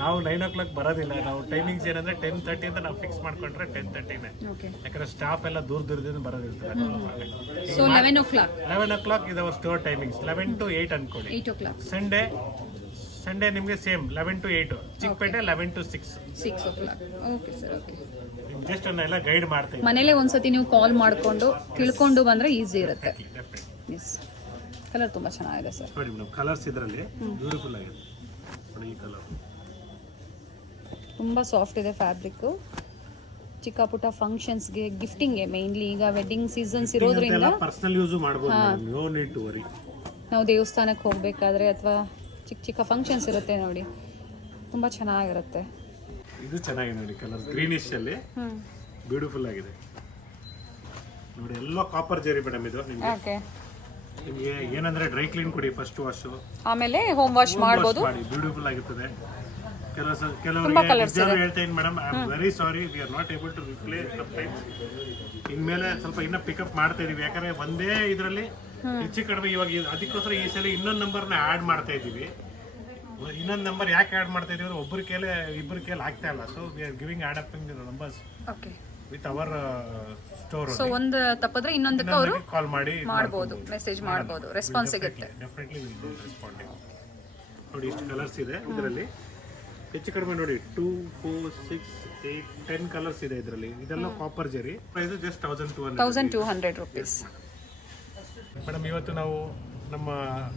ನಾವು 9 o'clock ಬರೋದಿಲ್ಲ. ನಾವು ಟೈಮಿಂಗ್ಸ್ ಏನಂದ್ರೆ 10:30 ಅಂತ ನಾವು ಫಿಕ್ಸ್ ಮಾಡ್ಕೊಂಡ್ರೆ 10:30ನೇ. ಯಾಕಂದ್ರೆ ಸ್ಟಾಫ್ ಎಲ್ಲ ದೂರದಿಂದ ಬರೋದಿರ್ತಾರೆ. So 11 o'clock. 11 o'clock is our store timings. 11 to 8 ಅನ್ಕೊಳ್ಳಿ. 8 o'clock. ಸಂಡೇ ನಿಮಗೆ same 11 to 8. Chikkapete 11 to 6. 6 o'clock. Okay sir. Okay. Just ಎಲ್ಲ ಗೈಡ್ ಮಾಡ್ತಾ ಇದ್ದೀನಿ. ಮನೇಲೆ ಒಂದ್ಸತಿ ನೀವು ಕಾಲ್ ಮಾಡ್ಕೊಂಡು ತಿಳ್ಕೊಂಡು ಬಂದ್ರೆ ಈಸಿ ಇರುತ್ತೆ. ಎಸ್. ಕಲರ್ ತುಂಬಾ ಚೆನ್ನಾಗಿದೆ ಸರ್. ನೋಡಿ ಮೇಡಮ್, ಕಲರ್ಸ್ ಇದರಲ್ಲಿ ಬ್ಯೂಟಿಫುಲ್ ಆಗಿದೆ. ನೋಡಿ ಈ ಕಲರ್ ತುಂಬ ಸಾಫ್ಟ್ ಇದೆ ಫ್ಯಾಬ್ರಿಕ್ಕು. ಚಿಕ್ಕ ಪುಟ್ಟ ಫಂಕ್ಷನ್ಸ್ಗೆ, ಗಿಫ್ಟಿಂಗ್ಗೆ ಮೇಯ್ನ್ಲಿ ಈಗ ವೆಡ್ಡಿಂಗ್ ಸೀಸನ್ಸ್ ಇರೋದ್ರಿಂದ ಪರ್ಸನಲ್ ಯೂಸ್ ಮಾಡಬಹುದು, ನೋ ನೀಡ್ ಟು ವರಿ. ನಾವು ದೇವಸ್ಥಾನಕ್ಕೆ ಹೋಗಬೇಕಾದ್ರೆ ಅಥವಾ ಚಿಕ್ಕ ಚಿಕ್ಕ ಫಂಕ್ಷನ್ಸ್ ಇರುತ್ತೆ ನೋಡಿ, ತುಂಬ ಚೆನ್ನಾಗಿರುತ್ತೆ. ಇದು ಚೆನ್ನಾಗಿದೆ ನೋಡಿ, ಕಲರ್ ಗ್ರೀನಿಶ್ ಅಲ್ಲಿ ಬ್ಯೂಟಿಫುಲ್ ಆಗಿದೆ ನೋಡಿ. ಎಲ್ಲ ಕಾಪರ್ ಜೆರಿ ಮೇಡಮ್ ಇದು. ಓಕೆ, ನಿಮಗೆ ಏನಂದ್ರೆ ಡ್ರೈ ಕ್ಲೀನ್ ಕೊಡಿ ಫಸ್ಟ್ ವಾಶ್, ಆಮೇಲೆ ಹೋಮ್ ವಾಶ್ ಮಾಡ್ಬೋದು. ಬ್ಯೂಟಿಫುಲ್ ಆಗಿರ್ತದೆ. ಕೆಲವರಿಗೆ ಹೇಳ್ತೇನೆ madam, I am very sorry, we are not able to reply sometimes. ಇನ್ಮೇಲೆ ಸ್ವಲ್ಪ ಇನ್ನ ಪಿಕಪ್ ಮಾಡ್ತಾ ಇದೀವಿ, ಯಾಕಂದ್ರೆ ಒಂದೇ ಇದರಲ್ಲಿ ಹೆಚ್ಚು ಕಡಿಮೆ ಇವಾಗ ಅದಕ್ಕೋಸ್ಕರ ಈ ಸಲ ಇನ್ನೊಂದು ನಂಬರ್ನ ಆ್ಯಡ್ ಮಾಡ್ತಾ ಇದ್ದೀವಿ. ಇನ್ನೊಂದು ನಂಬರ್ ಯಾಕೆ ಆ್ಯಡ್ ಮಾಡ್ತಾ ಇದೀವಿ ಅಂದ್ರೆ ಒಬ್ಬರ ಕೇಳಿ ಇಬ್ಬರ ಕೇಳಿ ಆಗ್ತಾ ಇಲ್ಲ. So we are giving add up numbers okay with our store. So ಒಂದು ತಪ್ಪಿದ್ರೆ ಇನ್ನೊಂದಕ್ಕೆ ಅವರು ಕಾಲ್ ಮಾಡಿ ಮಾಡ್ಬೋದು, ಮೆಸೇಜ್ ಮಾಡ್ಬೋದು, ರೆಸ್ಪಾನ್ಸ್ ಸಿಗುತ್ತೆ. Definitely will responding. ನೋಡಿ ಇಷ್ಟು ಕಲರ್ಸ್ ಇದೆ ಇದರಲ್ಲಿ, ಹೆಚ್ಚು ಕಡಿಮೆ ನೋಡಿ 2, 4, 6, 8, 10 ಕಲರ್ಸ್ ಇದೆ ಇದರಲ್ಲಿ. ಇದೆಲ್ಲ copper zari. Price just 1200 rupees. Madam ಇವತ್ತು ನಾವು ನಮ್ಮ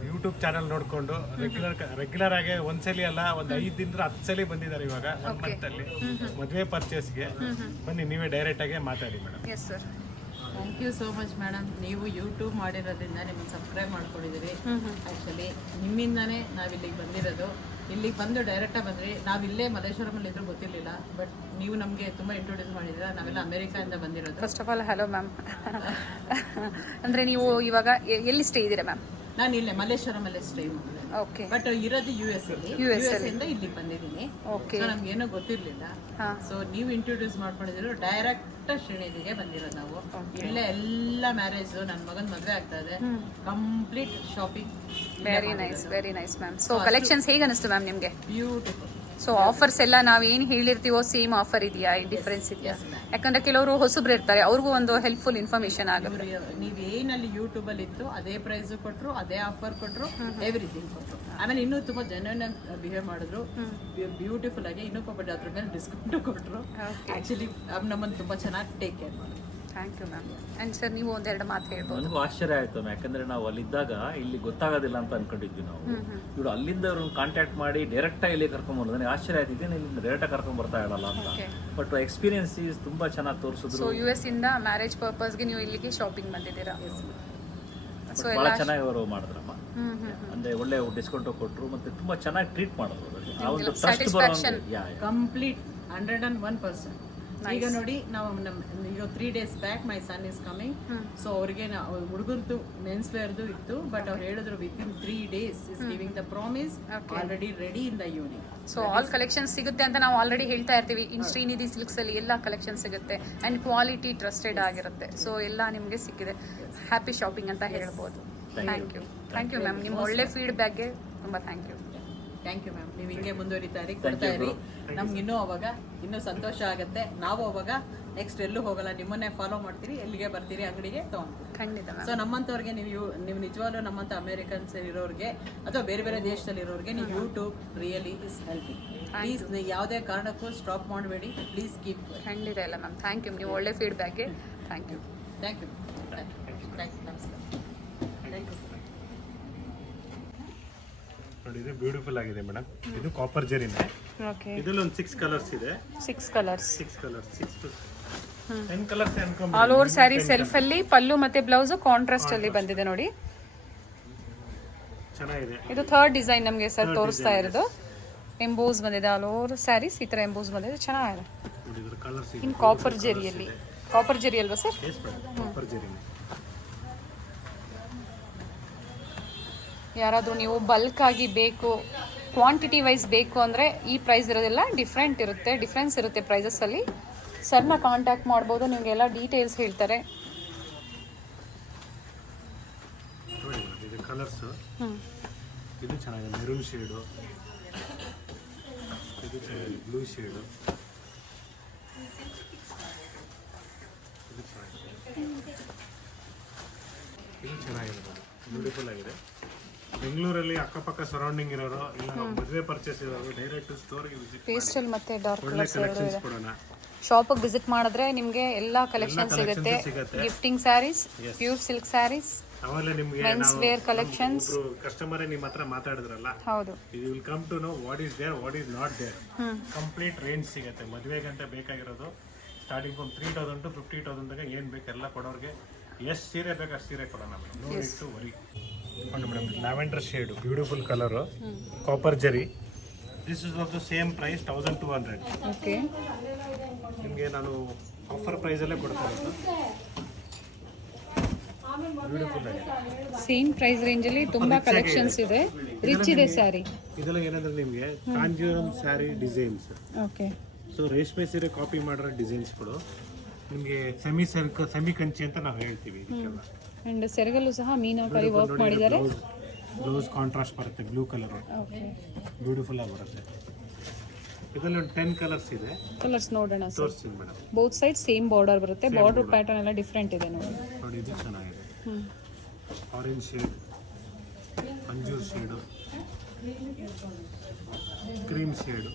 ಯೂಟ್ಯೂಬ್ ಚಾನಲ್ ನೋಡಿಕೊಂಡು ರೆಗ್ಯುಲರ್ ಆಗಿ ಒಂದ್ಸಲಿ ಅಲ್ಲ ಒಂದು 5 ದಿನದ 10 ಸಲ ಬಂದಿದ್ದಾರೆ ಇವಾಗ 1 ಮಂತ್ ಅಲ್ಲಿ ಮದುವೆ ಪರ್ಚೇಸ್ಗೆ. ಬನ್ನಿ ನೀವೇ ಡೈರೆಕ್ಟ್ ಆಗಿ ಮಾತಾಡಿ madam. Yes sir, thank you so much madam. ನೀವು ಯೂಟ್ಯೂಬ್ ಮಾಡಿರೋದ್ರಿಂದ ನಿಮಗೆ ಸಬ್ಸ್ಕ್ರೈಬ್ ಮಾಡ್ಕೊಂಡಿದ್ದೀರಿ. ಆ್ಯಕ್ಚುಲಿ ನಿಮ್ಮಿಂದನೇ ನಾವು ಇಲ್ಲಿಗೆ ಬಂದಿರೋದು. ಇಲ್ಲಿಗೆ ಬಂದು ಡೈರೆಕ್ಟಾಗಿ ಬಂದ್ರಿ. ನಾವು ಇಲ್ಲೇ ಮಲ್ಲೇಶ್ವರಮಲ್ಲಿ ಇದ್ರೂ ಗೊತ್ತಿರಲಿಲ್ಲ, ಬಟ್ ನೀವು ನಮಗೆ ತುಂಬ ಇಂಟ್ರೊಡ್ಯೂಸ್ ಮಾಡಿದ್ದೀರಾ. ನಾವೆಲ್ಲ ಅಮೆರಿಕಾಯಿಂದ ಬಂದಿರೋದು. First of all hello ma'am. ಅಂದರೆ ನೀವು ಇವಾಗ ಎಲ್ಲಿ ಸ್ಟೇ ಇದ್ದೀರಾ ಮ್ಯಾಮ್? ನಾನು ಇಲ್ಲೇ ಮಲ್ಲೇಶ್ವರಮಲ್ಲೇ ಸ್ಟೇ ಮಾಡಿದೆ, ಓಕೆ. ಬಟ್ ಇರೋದು US ಅಲ್ಲಿ. US ಇಂದ ಇಲ್ಲಿಗೆ ಬಂದಿದ್ದೀನಿ. ಓಕೆ. ಸೊ ನಮ್ಗೇನೋ ಗೊತ್ತಿರಲಿಲ್ಲ. ಸೊ ನೀವು ಇಂಟ್ರೊಡ್ಯೂಸ್ ಮಾಡ್ಕೊಂಡಿದ್ರು, ಡೈರೆಕ್ಟ್ ಶ್ರೀನಿಧಿಗೆ ಬಂದಿರೋದು ನಾವು. ಇಲ್ಲೇ ಎಲ್ಲ ಮ್ಯಾರೇಜ್, ನನ್ನ ಮಗನ ಮದುವೆ ಆಗ್ತಾ ಇದೆ, complete shopping. Very nice, very nice ma'am. So collections ಹೇಗೆ ಅನಿಸ್ತು ಮ್ಯಾಮ್ ನಿಮಗೆ? ಬ್ಯೂಟಿಫುಲ್. ಸೊ ಆಫರ್ಸ್ ಎಲ್ಲ ನಾವು ಏನು ಹೇಳಿರ್ತೀವೋ ಸೇಮ್ ಆಫರ್ ಇದೆಯಾ, ಡಿಫ್ರೆನ್ಸ್ ಇದೆಯಾ? ಯಾಕಂದ್ರೆ ಕೆಲವರು ಹೊಸಬ್ರು ಇರ್ತಾರೆ, ಅವ್ರಿಗೂ ಒಂದು ಹೆಲ್ಪ್ಫುಲ್ ಇನ್ಫಾರ್ಮೇಶನ್ ಆಗುತ್ತೆ. ನೀವು ಏನಲ್ಲಿ ಯೂಟ್ಯೂಬ್ ಅಲ್ಲಿ ಇತ್ತು ಅದೇ ಪ್ರೈಸ್ ಕೊಟ್ರು, ಅದೇ ಆಫರ್ ಕೊಟ್ರು, ಎವ್ರಿಥಿಂಗ್ ಕೊಟ್ರು. ಆಮೇಲೆ ಇನ್ನೂ ತುಂಬಾ ಜೆನ್ಯೂನ್ ಆಗಿ ಬಿಹೇವ್ ಮಾಡಿದ್ರು, ಬ್ಯೂಟಿಫುಲ್ ಆಗಿ. ಇನ್ನೂ ಪಾಪ ಅದ್ರ ಮೇಲೆ ಡಿಸ್ಕೌಂಟ್ ಕೊಟ್ರು. ಆಕ್ಚುಲಿ ನಮ್ಮನ್ನು ತುಂಬಾ ಚೆನ್ನಾಗಿ ಟೇಕ್ ಕೇರ್ ಮಾಡಿದ್ರು. Thank you ma'am. And sir ನೀವು ಒಂದೆರಡು ಮಾತು ಹೇಳ್ಬೋದು. ನನಗೂ ಆಶ್ಚರ್ಯ ಆಯ್ತು, ಯಾಕಂದ್ರೆ ನಾವು ಅಲ್ಲಿದ್ದಾಗ ಇಲ್ಲಿ ಗೊತ್ತಾಗೋದಿಲ್ಲ ಅಂತ ಅನ್ಕೊಂಡಿದ್ವಿ ನಾವು. ಇವ್ರು ಅಲ್ಲಿಂದ ಅವ್ರನ್ನ ಕಾಂಟ್ಯಾಕ್ಟ್ ಮಾಡಿ ಡೈರೆಕ್ಟಾಗಿ ಇಲ್ಲಿ ಕರ್ಕೊಂಡ್ಬಂದ್ರು. ನನಗೆ ಆಶ್ಚರ್ಯ ಆಯ್ತು, ಇದೇನು ಇಲ್ಲಿ ಡೈರೆಕ್ಟಾಗಿ ಕರ್ಕೊಂಡ್ ಬರ್ತಾ ಇರಲ್ಲ ಅಂತ. ಬಟ್ ಎಕ್ಸ್ಪೀರಿಯನ್ಸ್ ತುಂಬಾ ಚೆನ್ನಾಗಿ ತೋರಿಸಿದ್ರು. ಸೊ US ಇಂದ ಮ್ಯಾರೇಜ್ ಪರ್ಪಸ್ಗೆ ನೀವು ಇಲ್ಲಿಗೆ ಶಾಪಿಂಗ್ ಬಂದಿದ್ದೀರಾ? ಸೊ ಬಹಳ ಚೆನ್ನಾಗಿ ಅವರು ಮಾಡಿದ್ರಮ್ಮ. ಅಂದ್ರೆ ಒಳ್ಳೆ ಡಿಸ್ಕೌಂಟ್ ಕೊಟ್ಟರು, ಮತ್ತೆ ತುಂಬಾ ಚೆನ್ನಾಗಿ ಟ್ರೀಟ್ ಮಾಡಿದ್ರು. ಆ ಒಂದು ಟ್ರಸ್ಟ್ ಬರೋಂಗೆ ಕಂಪ್ಲೀಟ್ 101%. ಈಗ ನೋಡಿ, ನಾವು ಈಗ 3 days back my son is coming. So ಅವ್ರಿಗೆ ಹುಡುಗರದು ಮೆನ್ಸ್ ವೇರ್ದು ಇತ್ತು, ಬಟ್ ಅವ್ರು ಹೇಳಿದ್ರು within 3 days is giving the promise, already ready in the unit. So all collection ಸಿಗುತ್ತೆ ಅಂತ ನಾವು ಆಲ್ರೆಡಿ ಹೇಳ್ತಾ ಇರ್ತೀವಿ. ಇನ್ ಶ್ರೀನಿಧಿ ಸಿಲ್ಕ್ಸ್ ಅಲ್ಲಿ ಎಲ್ಲ ಕಲೆಕ್ಷನ್ ಸಿಗುತ್ತೆ ಅಂಡ್ ಕ್ವಾಲಿಟಿ ಟ್ರಸ್ಟೆಡ್ ಆಗಿರುತ್ತೆ. ಸೊ ಎಲ್ಲ ನಿಮಗೆ ಸಿಕ್ಕಿದೆ. ಹ್ಯಾಪಿ ಶಾಪಿಂಗ್ ಅಂತ ಹೇಳ್ಬೋದು. Thank you, thank you ma'am. ನಿಮ್ಮ ಒಳ್ಳೆ ಫೀಡ್ಬ್ಯಾಕ್ಗೆ ತುಂಬ thank you. Thank you ma'am. ನೀವು ಹಿಂಗೆ ಮುಂದುವರಿತಾ ಇರಿ, ಕೊಡ್ತಾ ಇರಿ. ನಮ್ಗೆ ಇನ್ನೂ ಸಂತೋಷ ಆಗುತ್ತೆ. ನಾವು ಅವಾಗ ನೆಕ್ಸ್ಟ್ ಎಲ್ಲೂ ಹೋಗಲ್ಲ, ನಿಮ್ಮನ್ನೇ ಫಾಲೋ ಮಾಡ್ತೀರಿ, ಎಲ್ಲಿಗೆ ಬರ್ತೀರಿ ಅಂಗಡಿಗೆ ತೊಗೊಂಡ್ತೀರಿ. ಖಂಡಿತ. ಸೊ ನಮ್ಮಂಥವ್ರಿಗೆ ನೀವು ನಿಜವಾಗ್ಲೂ ನಮ್ಮಂಥ ಅಮೇರಿಕನ್ಸ್ ಇರೋರಿಗೆ ಅಥವಾ ಬೇರೆ ಬೇರೆ ದೇಶದಲ್ಲಿ ಇರೋರಿಗೆ ನೀವು YouTube really is helping. Please ಯಾವುದೇ ಕಾರಣಕ್ಕೂ ಸ್ಟಾಪ್ ಮಾಡಬೇಡಿ, ಪ್ಲೀಸ್ ಕೀಪ್. ಖಂಡಿತ ಇಲ್ಲ ಮ್ಯಾಮ್. ಥ್ಯಾಂಕ್ ಯು, ನೀವು ಒಳ್ಳೆ ಫೀಡ್ಬ್ಯಾಕ್ಗೆ thank you. Thank you. Thank you. ನಮಸ್ಕಾರ. Thank you. ನೋಡಿ ಇದು ಬ್ಯೂಟಿಫುಲ್ ಆಗಿದೆ ಮೇಡಮ್. ಇದು ಕಾಪರ್ ಜೆರಿನೇ. ಓಕೆ. ಇದರಲ್ಲಿ ಒಂದು 6 ಕಲರ್ಸ್ ಇದೆ. 6 ಕಲರ್ಸ್. 6 ಕಲರ್ಸ್, 6 to 10 ಕಲರ್ಸ್ ಅನ್ಕೊಂಡ್. ಆಲ್ ಓವರ್ ಸ್ಯಾರಿ ಸೆಲ್ಫ್ ಅಲ್ಲಿ ಪಲ್ಲು ಮತ್ತೆ ಬ್ಲೌಸ್ ಕಾಂಟ್ರಾಸ್ಟ್ ಅಲ್ಲಿ ಬಂದಿದೆ ನೋಡಿ. ಚೆನ್ನಾಗಿದೆ. ಇದು ಥರ್ಡ್ ಡಿಸೈನ್ ನಮಗೆ ಸರ್ ತೋರಿಸ್ತಾ ಇರೋದು. ಎಂಬೋಸ್ ಬಂದಿದೆ ಆಲ್ ಓವರ್ ಸ್ಯಾರೀಸ್, ಈ ತರ ಎಂಬೋಸ್ ಬಂದಿದೆ, ಚೆನ್ನಾಗಿದೆ. ನೋಡಿ ಇದರ ಕಲರ್ಸ್ ಇನ್ ಕಾಪರ್ ಜೆರಿಯಲ್ಲಿ. ಕಾಪರ್ ಜೆರಿ ಅಲ್ವಾ sir? Yes madam, copper Jerry. ಯಾರಾದರೂ ನೀವು ಬಲ್ಕ್ ಆಗಿ ಬೇಕು, ಕ್ವಾಂಟಿಟಿ ವೈಸ್ ಬೇಕು ಅಂದರೆ ಈ ಪ್ರೈಸ್ ಇರೋದಿಲ್ಲ, ಡಿಫ್ರೆನ್ಸ್ ಇರುತ್ತೆ ಪ್ರೈಸಸ್ಸಲ್ಲಿ. ಸರ್ನ ಕಾಂಟ್ಯಾಕ್ಟ್ ಮಾಡ್ಬೋದು, ನಿಮಗೆಲ್ಲ ಡೀಟೇಲ್ಸ್ ಹೇಳ್ತಾರೆ. ನೋಡಿ ಇದು ಕಲರ್ಸ್. ಇದು ಚೆನ್ನಾಗಿದೆ, ಮೆರೂನ್ ಶೇಡು. ಇದು ಚೆನ್ನಾಗಿದೆ, ಬ್ಲೂ ಶೇಡು. ಇದು ಚೆನ್ನಾಗಿದೆ, ಬ್ಯೂಟಿಫುಲ್ ಆಗಿದೆ. ಬೆಂಗಳೂರಲ್ಲಿ ಅಕ್ಕಪಕ್ಕ ಸರೌಂಡಿಂಗ್ ಇರೋರು, ಇಲ್ಲ ಮದುವೆ ಪರ್ಚೇಸ್ ಇರೋರು, ಡೈರೆಕ್ಟ್ ಸ್ಟೋರ್ಗೆ ವಿಸಿಟ್ ಪೇಸ್ಟಲ್ ಮತ್ತೆ ಡಾರ್ಕ್ ಒಳ್ಳೆ ಕಲೆಕ್ಷನ್ಸ್ ಕೊಡೋಣ. ಶಾಪಿಗೆ ವಿಸಿಟ್ ಮಾಡಿದ್ರೆ ನಿಮಗೆ ಎಲ್ಲ ಕಲೆಕ್ಷನ್ ಸಿಗುತ್ತೆ. ಸಿಗುತ್ತೆ. Gifting saris, pure silk saris, ಆಮೇಲೆ ನಿಮ್ಗೆ ಮೆನ್ಸ್ ವೇರ್ ಕಲೆಕ್ಷನ್ಸ್. ಕಸ್ಟಮರ್ ನಿಮ್ಮ ಹತ್ರ ಮಾತಾಡಿದ್ರಲ್ಲ, ಹೌದು, you will come to know what is there, what is not there. Complete range ಸಿಗುತ್ತೆ. ಮದುವೆಗಂತ ಬೇಕಾಗಿರೋದು ಸ್ಟಾರ್ಟಿಂಗ್ ಫ್ರಮ್ 3,000 to 50,000 ತನಕ ಏನು ಬೇಕೆಲ್ಲ ಕೊಡೋರಿಗೆ. ಎಷ್ಟು ಸೀರೆ ಬೇಕು ಅಷ್ಟು ಸೀರೆ ಕೊಡೋಣ madam. No need to worry. ನೋಡಿ madam, lavender shade, beautiful colour, copper zari. This is also same price 1,200. Okay. ನಿಮಗೆ ನಾನು ಆಫರ್ ಪ್ರೈಸಲ್ಲೇ ಕೊಡ್ತಾ ಇರೋದು. ಬ್ಯೂಟಿಫುಲ್ ಆಗಿದೆ. ಸೇಮ್ ಪ್ರೈಸ್ ರೇಂಜಲ್ಲಿ ತುಂಬಾ ಕಲೆಕ್ಷನ್ಸ್ ಇದೆ. ರಿಚ್ ಇದೆ ಸ್ಯಾರಿ. ಇದೆಲ್ಲ ಏನಂದ್ರೆ ನಿಮಗೆ Kanjeevaram sari designs. Okay. So ರೇಷ್ಮೆ ಸೀರೆ ಕಾಪಿ ಮಾಡಿರೋ ಡಿಸೈನ್ಸ್ಗಳು ನಿಮಗೆ ಸೆಮಿ ಕಂಚಿ ಅಂತ ನಾವು ಹೇಳ್ತೀವಿ. ಇದಕ್ಕೆಲ್ಲ ಅಂಡ್ ಸೆರಗಲ್ಲೂ ಸಹ ಮೀನಾಕಾರಿ ವರ್ಕ್ ಮಾಡಿದ್ದಾರೆ. ಬ್ಲೌಸ್ ಕಾಂಟ್ರಾಸ್ಟ್ ಬರುತ್ತೆ, ಬ್ಲೂ ಕಲರ್. ಓಕೆ. ಬ್ಯೂಟಿಫುಲ್ ಆಗಿ ಬರುತ್ತೆ. ಇದರಲ್ಲಿ ಒಂದು 10 ಕಲರ್ಸ್ ಇದೆ. ಕಲರ್ಸ್ ನೋಡೋಣ ಸರ್. ತೋರಿಸ್ತೀನಿ madam. Both side same border ಬರುತ್ತೆ. ಬಾರ್ಡರ್ ಪ್ಯಾಟರ್ನ್ ಎಲ್ಲ ಡಿಫ್ರೆಂಟ್ ಇದೆ ನೋಡಿ. ನೋಡಿ, ಇದು ಚೆನ್ನಾಗಿದೆ. ಆರೆಂಜ್ ಶೇಡ್, ಅಂಜೂರ್ shade, cream shade,